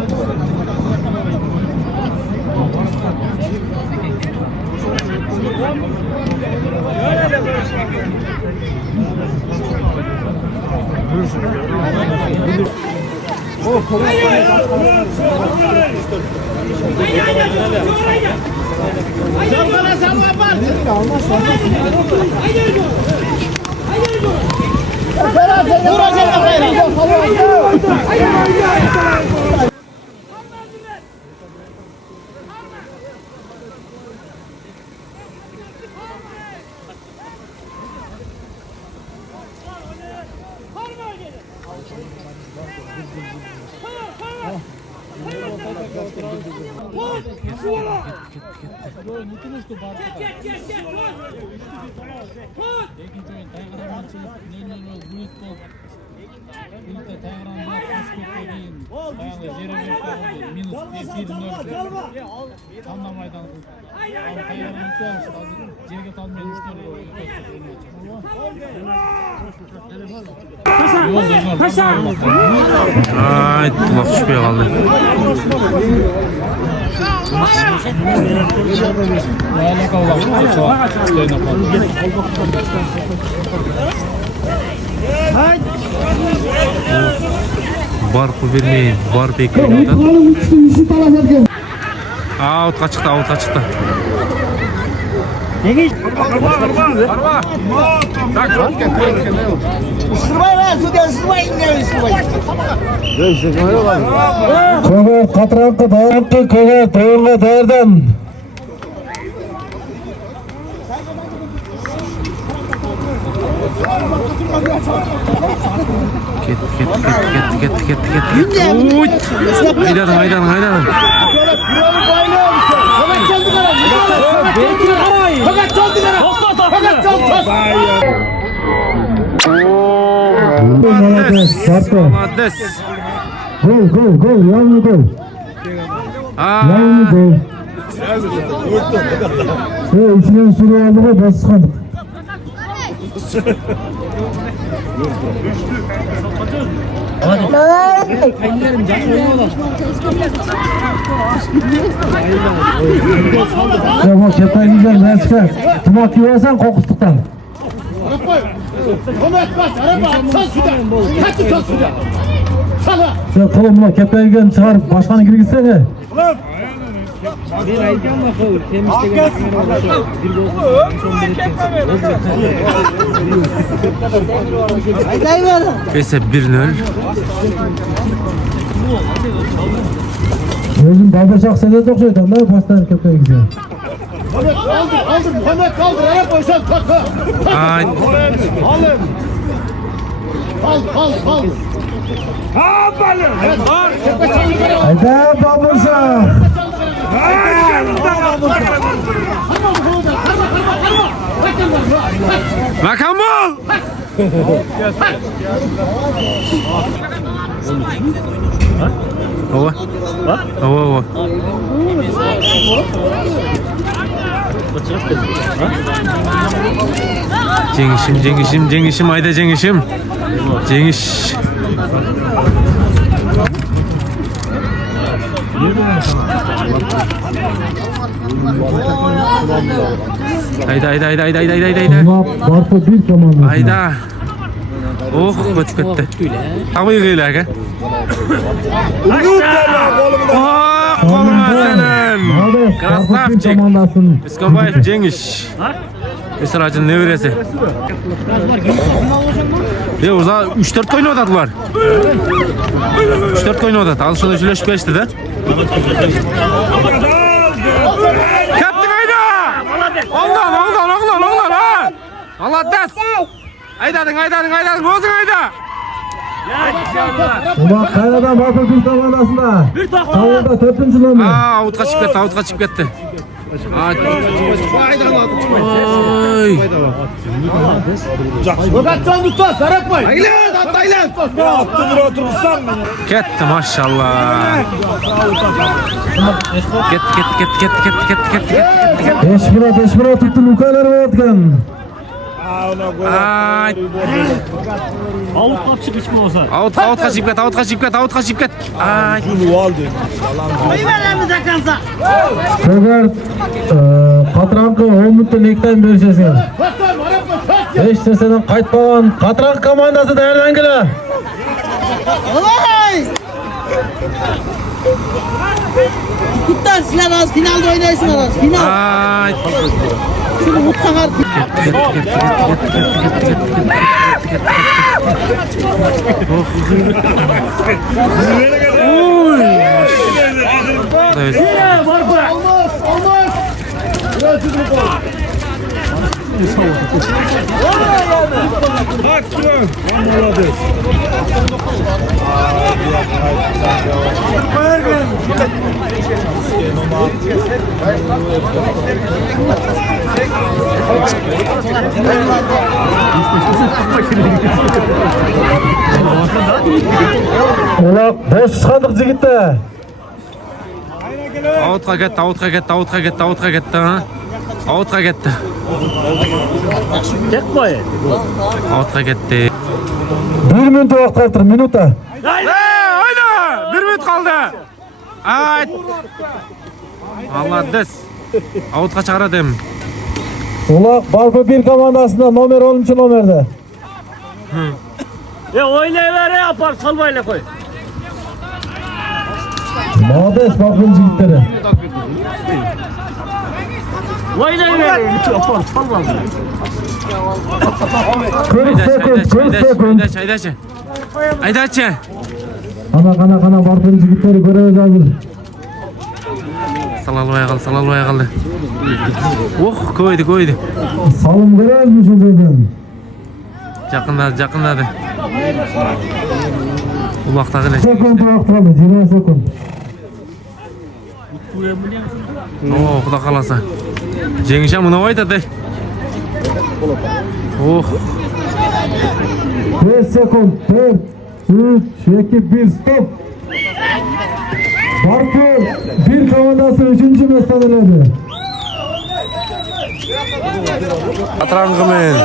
Ay, kulak düşmeye kaldı. Var vermeyin, var bekliyorlar. Out kaçtı. Köge katrankı dayanıklı köge toyunga derden. Get. Uy! Haydan. Молодец. Go. Yanlı go. Yanlı go. İçine sürü aldı ve basık aldık. Ya bu kepaylılar ne çıkar? Tumak yiyorsan kokuştuktan. Ya kolum bu kepaylıgan çıkar başkanı gibi gitsene. Ese 1-0. Özüm babacak sene çok şeyden da pastan kepaylıgan. Muhammed kaldır, ara koysan kalk. Ay. Kal. Hayda babuşa. Bakan bul. Ova. Ova. Cengişim, hayda Cengişim. Cengiş. Hayda. Barpa bir komanda. Hayda. Oh, kötü. Ama yığıyla ha. Oh, koluma senin. Krasavçik. Iskobayev Cengiş. Esracın nevresi. Ya uza 3-4 oyun odadılar. 3-4 oyun odadı. Alışılı üçleşip geçti de. Kaptın hayda. Oğlan ha. Allah des. Haydadın. Bozun hayda. Ulan Kayra'dan Barpa bir komandasında. Savunda 4. numara. Avut kaçıp gitti. Ay. Bakatcan tutma, sarapmayın. Taylan. Attın oturursan mı? Gitti maşallah. Get. Eşmira tuttu Lukaylar Vatkan. Ay. Avut kapçık hiç mi olsa? Avut kaçıp git. Ay. Sefer Katrankı 10 minuttan ekten berişesin. 5 seseden kayıtmagan Katrank komandası değerlengili. Kutlar sizler az finalde oynaysınlar az. Final. Ay. Şunu mutsalar. Ola boş çıkandık jigitler. Avutga ketdi. Avutga ketdi. Tek boy. Avutga ketdi. 1 minut vaqt qoldi, minuta. Hayda! 1 minut kaldı. Ay. Allah des. Avutga çıkaradım. Ola Barpa bir komandasında nomer 10. nomerde. Oynayıver yapar salmayla koy. Молодец, Barpa jigitleri. Oynayıver yapar salmayla. 40 sekund. Haydaçı. Kana Barpa jigitleri görevde hazır. Salalvaya kaldı. Oh, koydu. Salım görevmiş o yerden. Жақынdadı. Улақтағы Sekund vaqt kaldı, 20 sekund. О, Құда қаласа. Жеңіше мынау айтады. Ох. 5 sekund, 4, 3, 2, 1, stop. Barpa bir komandası 3. mesleğinde. Atrankı men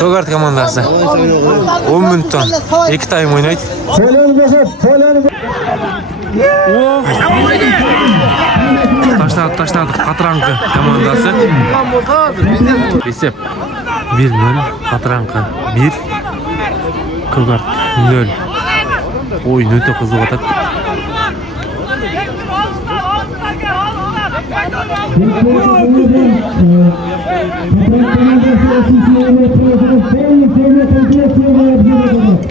Kogart komandası 10 minutdan 2 time oynaydı. Taşladı Atrankı komandası. Esep 1-0 Atrankı 1 Kogart 0. Oyun öte kızık atat.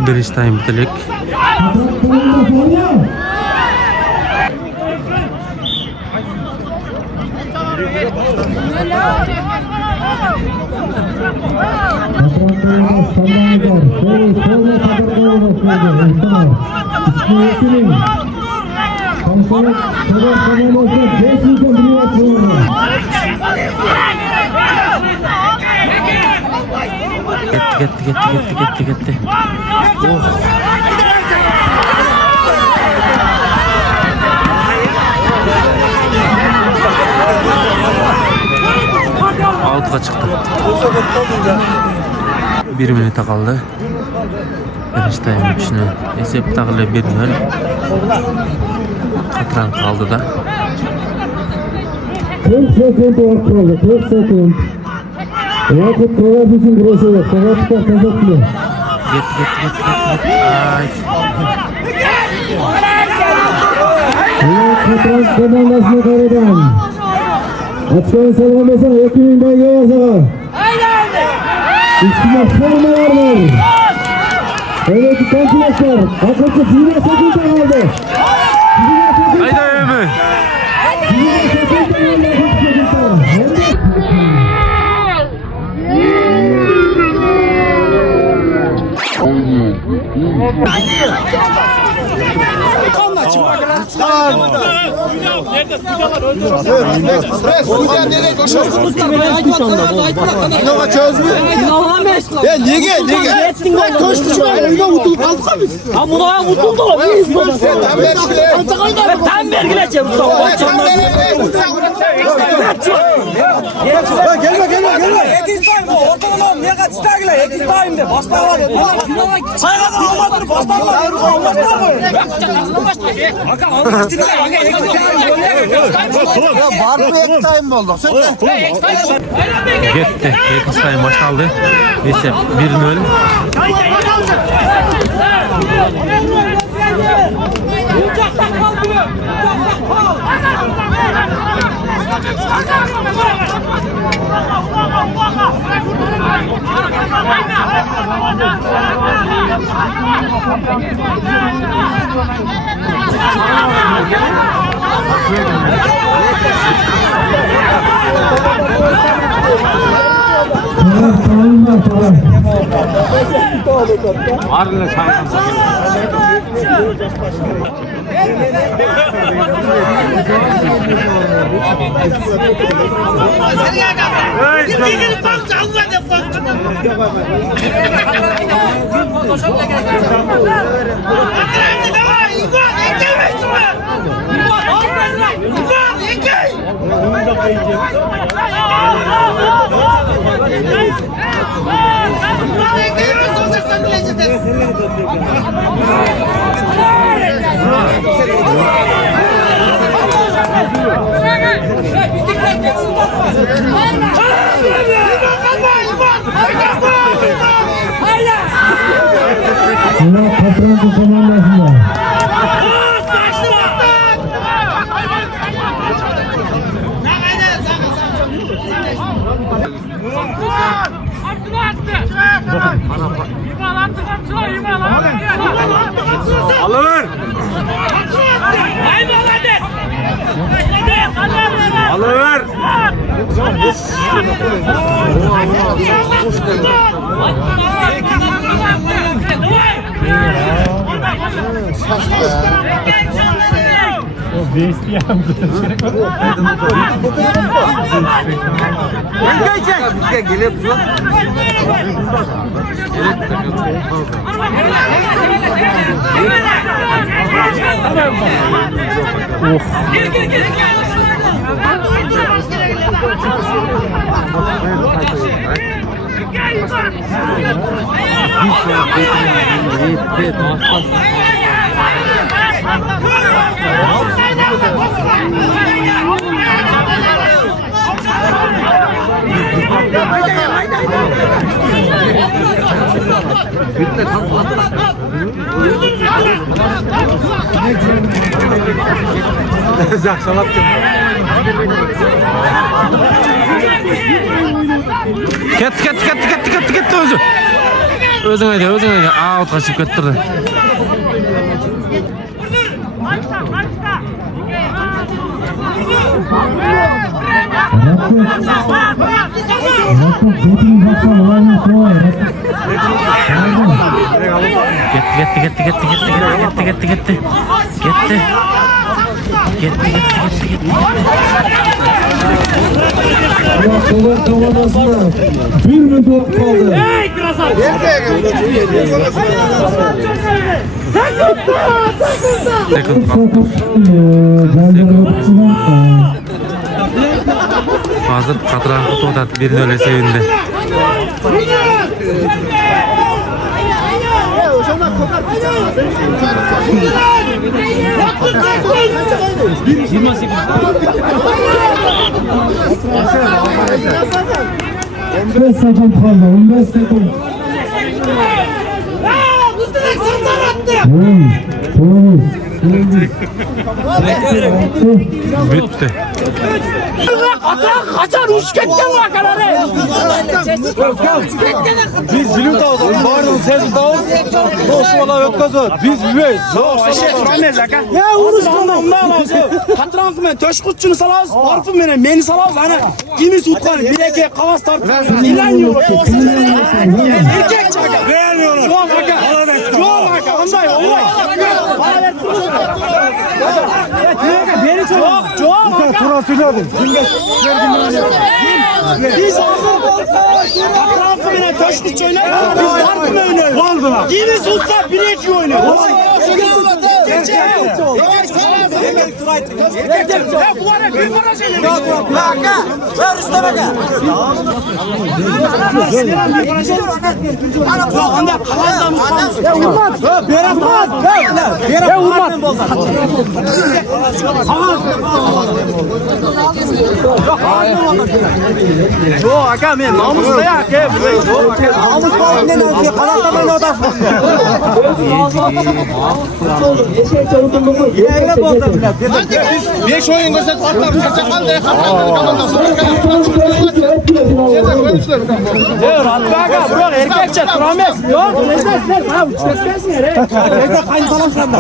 Birinci time bitirik. Gitti. Out'a çıktı. 1 minute kaldı. Birinci time içine esep takılı 1-0. Katran kaldı da. 40 sekund vakit kaldı. 40 sekund. Vakit Kogat için burası yok. Kogat da kazanıyor. Gitti. Ay. Katran komandasına karadan. Açıkçası savunmasına 2000 belge varsa. İçkiler formalar var. Evet arkadaşlar. Akıllı 20 sekund kaldı. Haydi Ömür. Gitti. 2 time başladı. Esep 1-0. Patron komandasında. Alır. Alır. Ketdi o'zi. O'zing ayda. Outga chiqib kettirdi. Ketdi. Kollar kavanozda 1 minut kaldı. Hozir qatran to'xtatib 1-0 sevindi. Beş sekund kaldı. 15 sekund. Bitti. Kaçar uç ketken vakarları. Biz bilim tavsiyoruz. Bağırın ses tavsiyoruz. Boşuna ötkazı. Biz bilmeyiz. Ya Urustan'dan lazım. Katran kime töşkutçunu salaz, parfüm meni salaz. Hani kimi tutkanı bir erkek kavas tartışıyor. İlan yiyor. Erkek çaka. Beğenmiyorlar. Yok haka. Onday olay. Bana ver. Beni çok. Tura söyledim. Biz katran kime töşkutçu oynayız. Biz parfüm oynayız. Kimi tutsa bir erkek oynuyor. Yok aka men namusda ya aka. Namus bağından önce kalanlardan odasın. Yine bozdu. 5 oyun göster patlamış. Kaldı. Aka bro erkekçe turames. Yok nezler. Ha uçeskesin yere. Nezler kayın falan sende.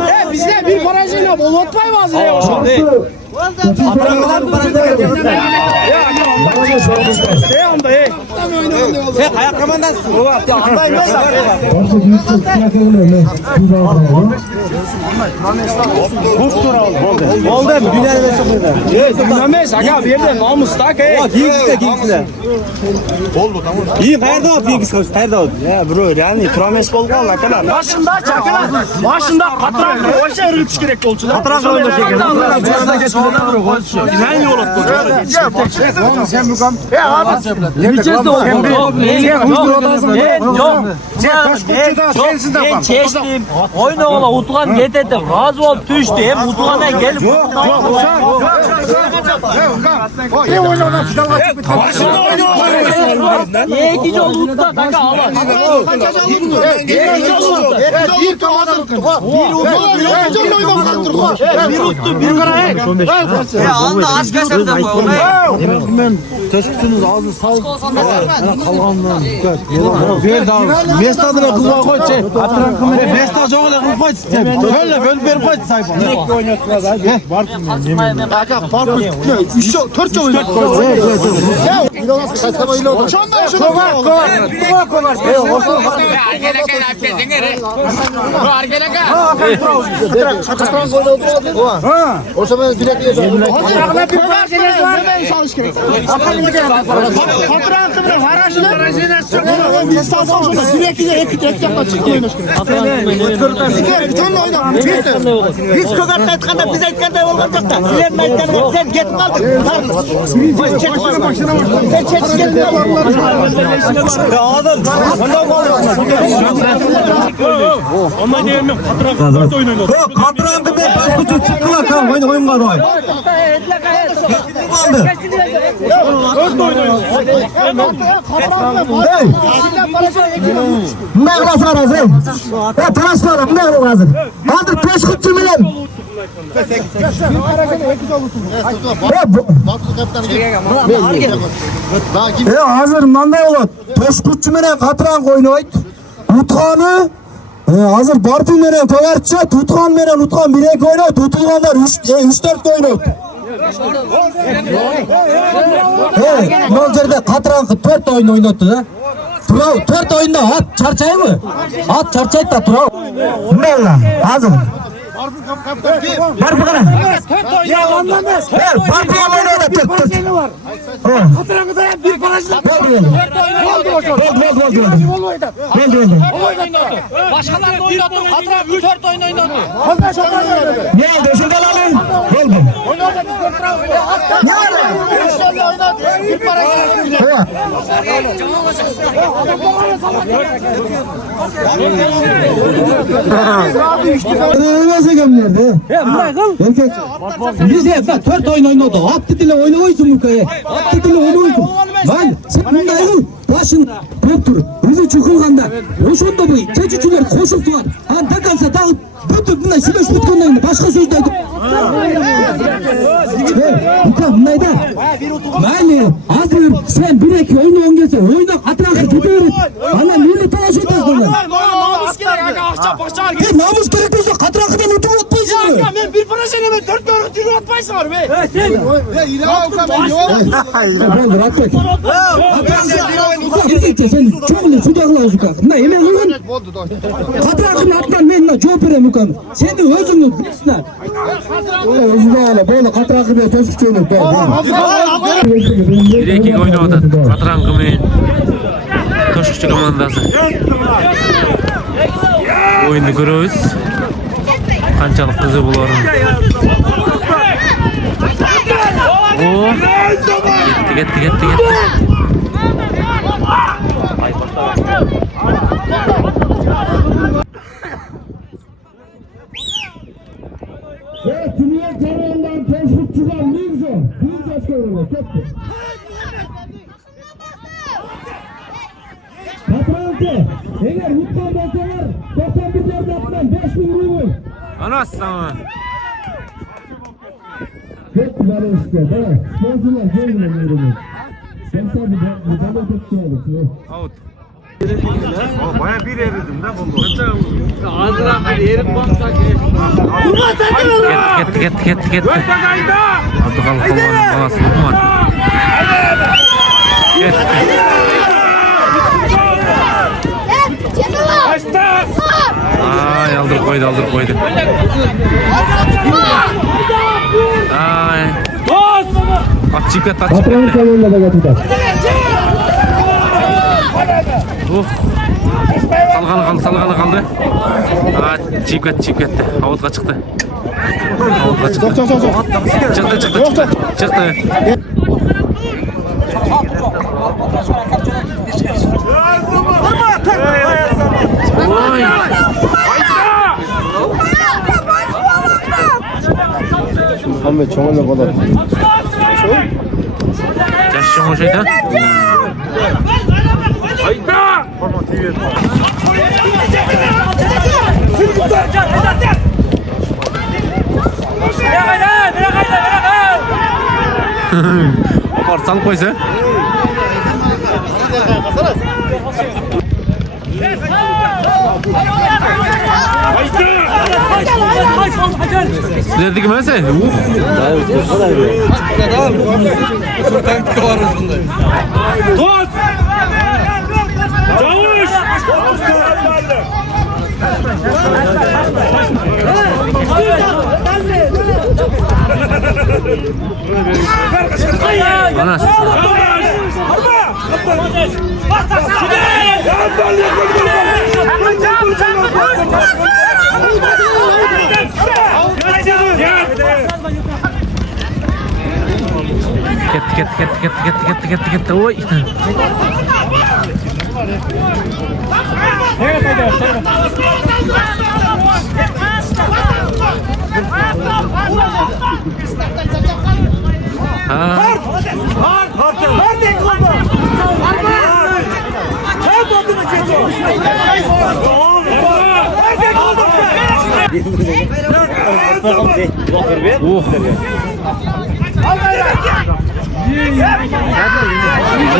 Ha bizde bir parasıyla bolotmayız ya şimdi. Atranlar parasıyla geliyorlar. Sen ayak komandansın. Oldu. Güzel ve çok güzel. Aga bir de namusda ki. Giyikle. Oldu tamam. İyi perde at giyik perde at. Ya bro yani trames bolgan la kadar. Başında çakala. Başında katran o şey rütüş gerek olçu. Katran da çeker. Güzel yol at. Sen bu kam. Niçesi o? Ben çeştim. Oyna ola Utkan getirdim. Razı ol düştü. Hem Utkan'a gelip başında oynuyor. Niye ikinci oldu Utkan? Taka ağlar. Bir kamadın. Bir uttu bir kara. Ya anda aç kaçırdı bu. Ben teşkilatınız ağzı sağ. Kalğandan dikkat. Ver daha. Mestadına kılma koy. Mestad joğla kıl koy. Böyle ver koy sayfa. Direkt oynattılar hadi. Var mı? Aka park Biz kögartı aytqanda biz aytqanday bolgan жоқ та. Силердин айтканыңыз сен кетип калдың. Sen çetin gelin. Adam. Ondan deyim ben katıran oynuyor. Katıran da ben kutu çıktılar kan oyun var oy. Aldı. Ne kadar var azı? Ya transfer ne kadar hazır? Aldı peşkutçu bilen. Hazır manda olur. Peşkutçu bilen katıran oynuyor. Utkanı hazır Barpin menen Kovarçı, Tutkan menen Utkan birek oynuyor. Tutulganlar 3-4 oynuyor. Mol жерде Катыраңкы 4 oyun oynattı da. Турау 4 oyunda at çarçay mı? At çarçaydı da Турау. Mella hazır. Barpı kana. Ya ondan da. Barpı oynuyor da tek. Kатыраңкыda bir barajda. Başkalarını oynattı. Katıran 4 oyun oynattı. Ne oldu? Şurada lan. Oldu. Nasıl gömlerdi? Erkek. Biz hep 4 oyun oynadı. Attı dile oynuyorsun bu köyü. Attı dile oynuyorsun. Lan sen bunday kıl. Başın koptur. Yüzü çukurganda. Oşonda bu çeçüçüler koşup var. Han takalsa dağıt. Bütün bunday sileş tutkanlarını başka söz dedim. Uka bunday da. Yani hazır sen bir iki oyunu oynayasa oyuna Katırankı gidiyoruz. Bana neyini talaş ediyorsun lan? Namus gerekiyorsa Katırankı'dan utuğu atmayısın mı? Ben bir parasını hemen 4 tane tüyü atmayısın var be. Ben bırakmak. Gidecekse sen çoğunu sudakla uzuka. Ne yemin ulan? Katırankı'nın atman benimle cevap verem ukan. Seni özünü bilsinler. Özünü hala böyle Katırankı bir toşuk çöğünü. Bir iki oynadı. Katırankı mı? Toşukçu komandası. Oyunu görüyoruz. Kançalık kızı bularım. Oo. Gitti. Dünya canından teşvikçiler Mirzo. Mirzo söylüyor. Kötü. Katırankı. Eğer Utkan Baltalar 91 yerde atman 5000 ruble. Anasını. Kötü böyle işte. Böyle. Sponsorlar gelmiyor ürünü. Sen tabi bu kadar kötü oldu. Out. Baya bir eridim de buldu. Gitti. Abdülkalı Kalman'ın balası Lukman. Gitti. Ay aldır koydu. Ay. At çipet. Katırankı yolunda da götürdü. Salgаны kaldı. Aa, çiğip gitti. Havuzga çıktı. Çıktı. Oy. Ahmet çoğunla kadar. Yaşın o şeyden. Salып koysa. Sizlerdeki mesela? Dost! Çavuş! Anas. Get. Oy.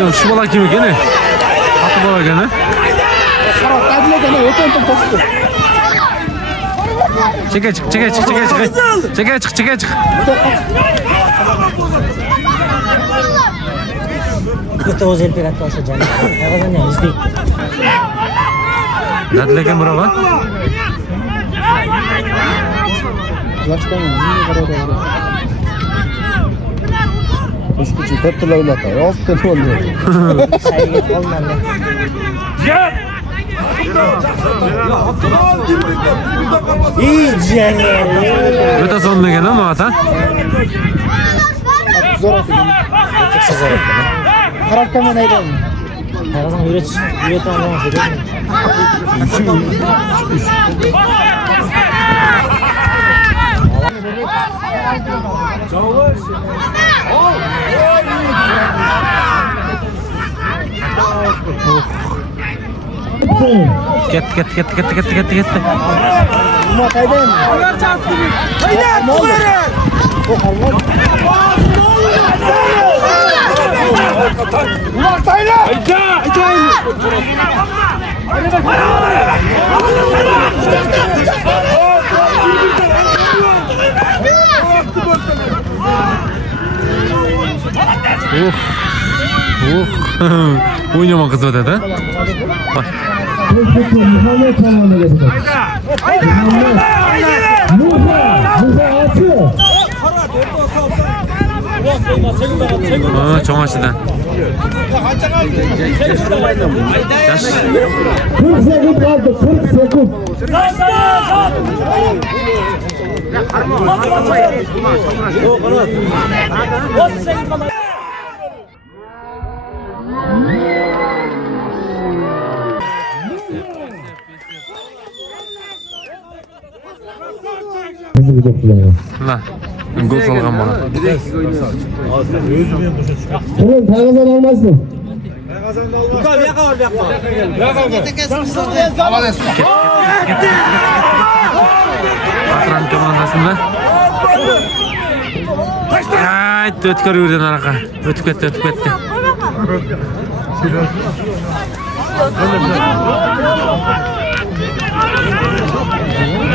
Yok şu bala kimi gene? Atı bala gene. Çeke çık. Kita ozel pegat ko sa dyan. Kaya niya, mistake. Dadleken brava. Üç teptile oynata. Yok teptile oynata. Sayı olmadı. İyice. Öte sonuna gene ama ata. Zor atı. Çok zor atı. Karakterine neydi oğlum? Her zaman üret anlamaz. Get. Umut Aydın. Haydi. Umut Aydın. Oynamak kızı dedi. Bak. Muhammed tamamına gelecek. Musa atıyor. Çok açıdan. Yaş. 40 sekund kaldı. 40 sekund. La. Gol salgan bana. Oğlum kaygasan olmazsın. Atran komandasında. Ay, ötkör yürüdün araka. Ötüp ketti.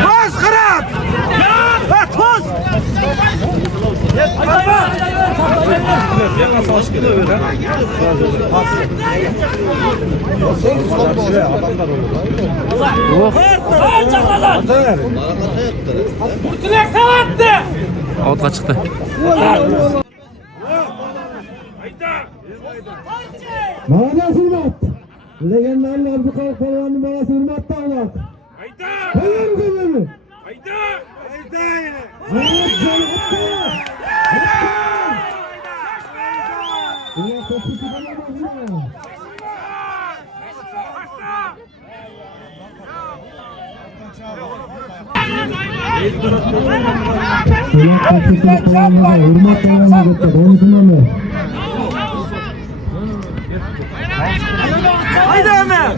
Toz kırat! Ya! Toz! Outla çıktı. Mağaz Hürmet. Legendarlı Abdülkadir Kolvan'ın babası Hürmet Dağlak. Hayır gönlümü. Hayda. Hürmet Dağlak'ın gitti. Onu sunamıyor. Haydi Ömer!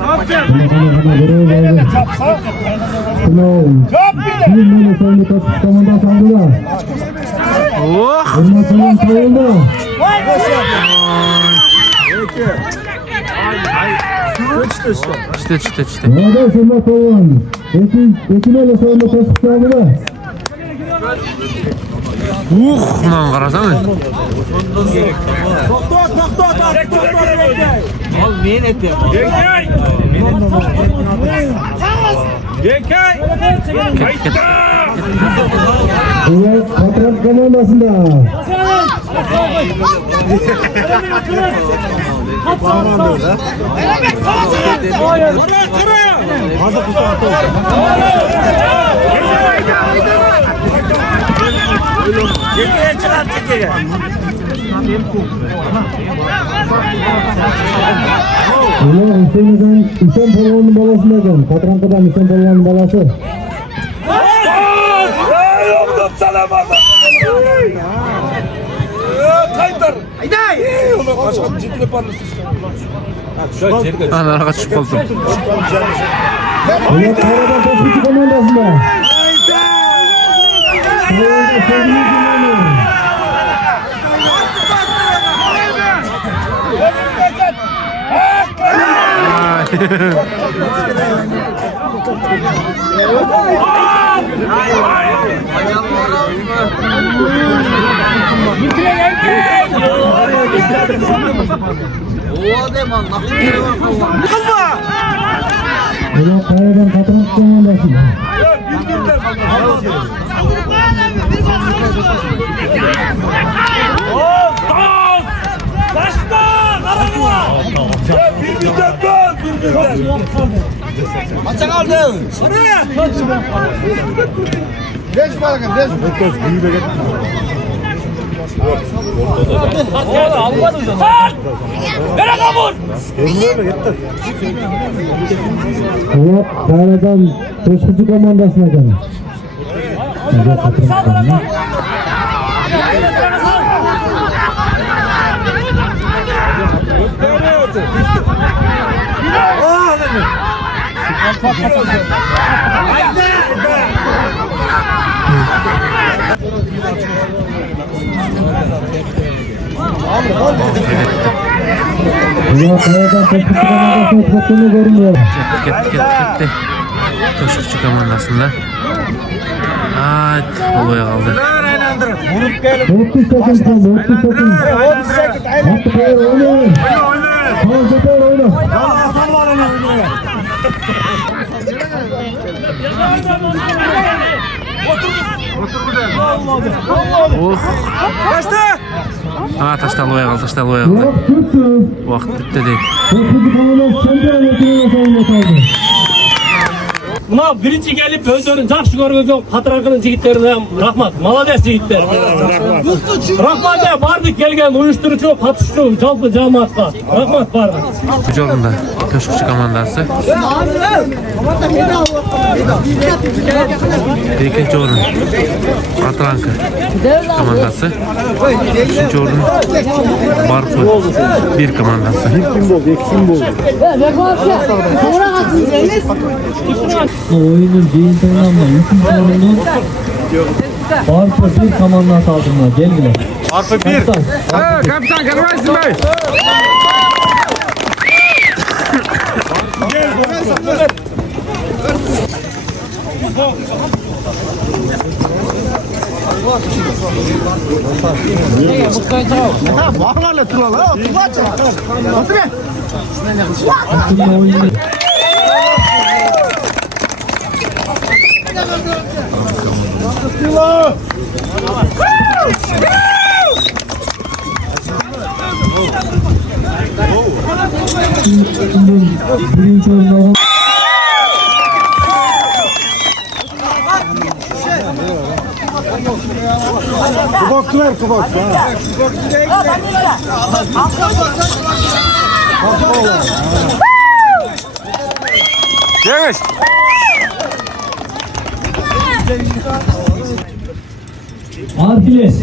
İşte. Nerede Sırma Kovan? Ekim'e sonunda tasdik aldılar. Lan qarasana. Al men etyapman. Evet, Patron komandasında. Ulan Hüseyin Polvan'ın balasındayken, Patranka'dan Hüseyin Polvan'ın balası. Ben arka çıkıp kaldım. Ulan Kayra'dan Toşkucu komandasında. Kayra'da sevgili dinleyelim. Ulan Kayra'dan Patron komandasında. Ulan Kayra'dan Toşkucu komandasına gelin. Ulan Patron komandasına. Ulan Kayra'dan Toşkucu komandasına tuttuğunu görmüyor. Gitti. Toşkucu komandasında. Olaya kaldı. Mutlu sakın. Hattı Kayra oynayın. Tamam Zeker oyna. Taştan olaya kaldı. Yok tuttu. Vaqt bitti değil. Toşkucu komandası şampiyonluğuna savunma kaldı. Buna birinci gelip öldürün, жақсы көргөзөң Қатыраңқының жігіттеріне рахмат, молодец жігіттер. Рахмат бардық келген uyuşturucu, қатысушы жалпы жамаатқа. Рахмат барды. Bu jolunda Toşkucu komandası. İkinci orun Patranka komandası. Üçüncü orun Barku bir komandası. Oyunun beyin tırnağında 3. sorunun Barpa bir komandası altında geldiler. Barpa 1. Kapitan Karvaysın Bey. Birinci oyundan Yavaş. Arfiles.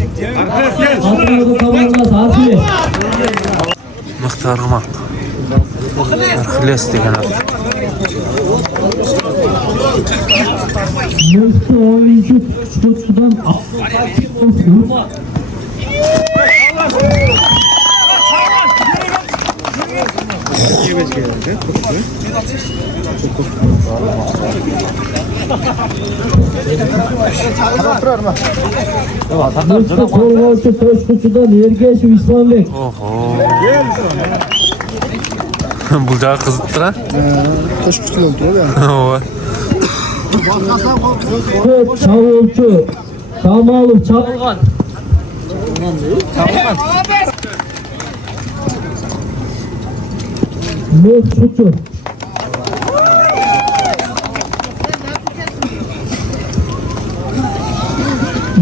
Atmadı komandası Arfiles. Muhtar Irmak. Arfiles degan ati. Mutlu oyuncu Toşkucu'dan Irmak. Mutlu Korvacı Toşkuçu'dan Ergeç İslamбек. Oho. Бұл жағы қызып тұр, а? Toşkuçu'dan oturuyor ya. Ооба. Çavulcu Şamalov Çavulgan. Mıhçuçu.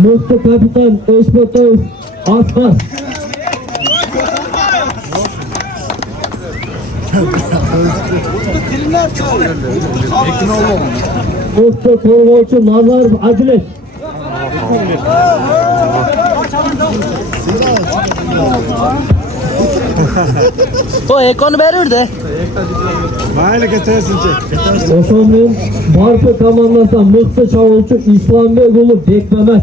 Mıhtı Kapitan Eşmetov Askar. Mıhtı Korvacı Nazarov Adilet. O ekonu verirdi. Osmanlı'nın Barkı komandasından Mıhtı Çavulcu İslamбек ulu Bekmehmet.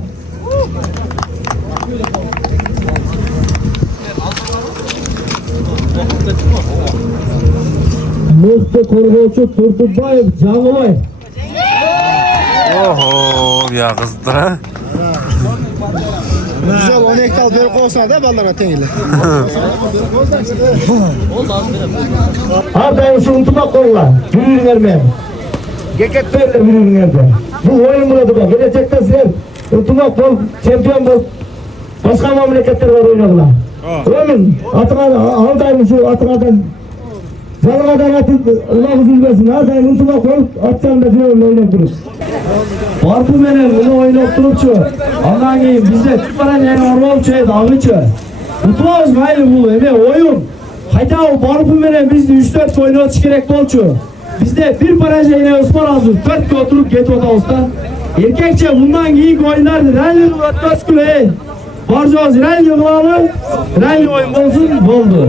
Mıhtı Korvacı Turtubbayev Canılay. Oho, bir jағы қызып тұр, а? Güzel 10 hektar beri koysana da ballara tengili. Ardayım şu unutmak koyla. Yürüyün ben. Geketlerle yürüyün de. Bu oyun burada bak. Gelecekte sizler unutmak bol, şampiyon bol. Başka memleketler var oynadılar. Oyun. Ardayım şu atılardan. Zalımadan atıp Allah üzülmesin. Ardayım unutmak bol. Atacağım da diyorum oynayıp durur. Barbu menen bunu oynayıp durupçu. Ondan keyin bizde tutmadan yani ormançu edi ağıçı. Tutmamız maylı bu eme oyun. Hayda o barbu menen bizde 3-4 oynatış gerek bolçu. Bizde bir paraja yine Osman hazır. 4 gün oturup get otağızda. Erkekçe bundan keyin oynardı. Rally ötmez kule. Barcağız rally kılalı. Rally oyun bolsun boldu.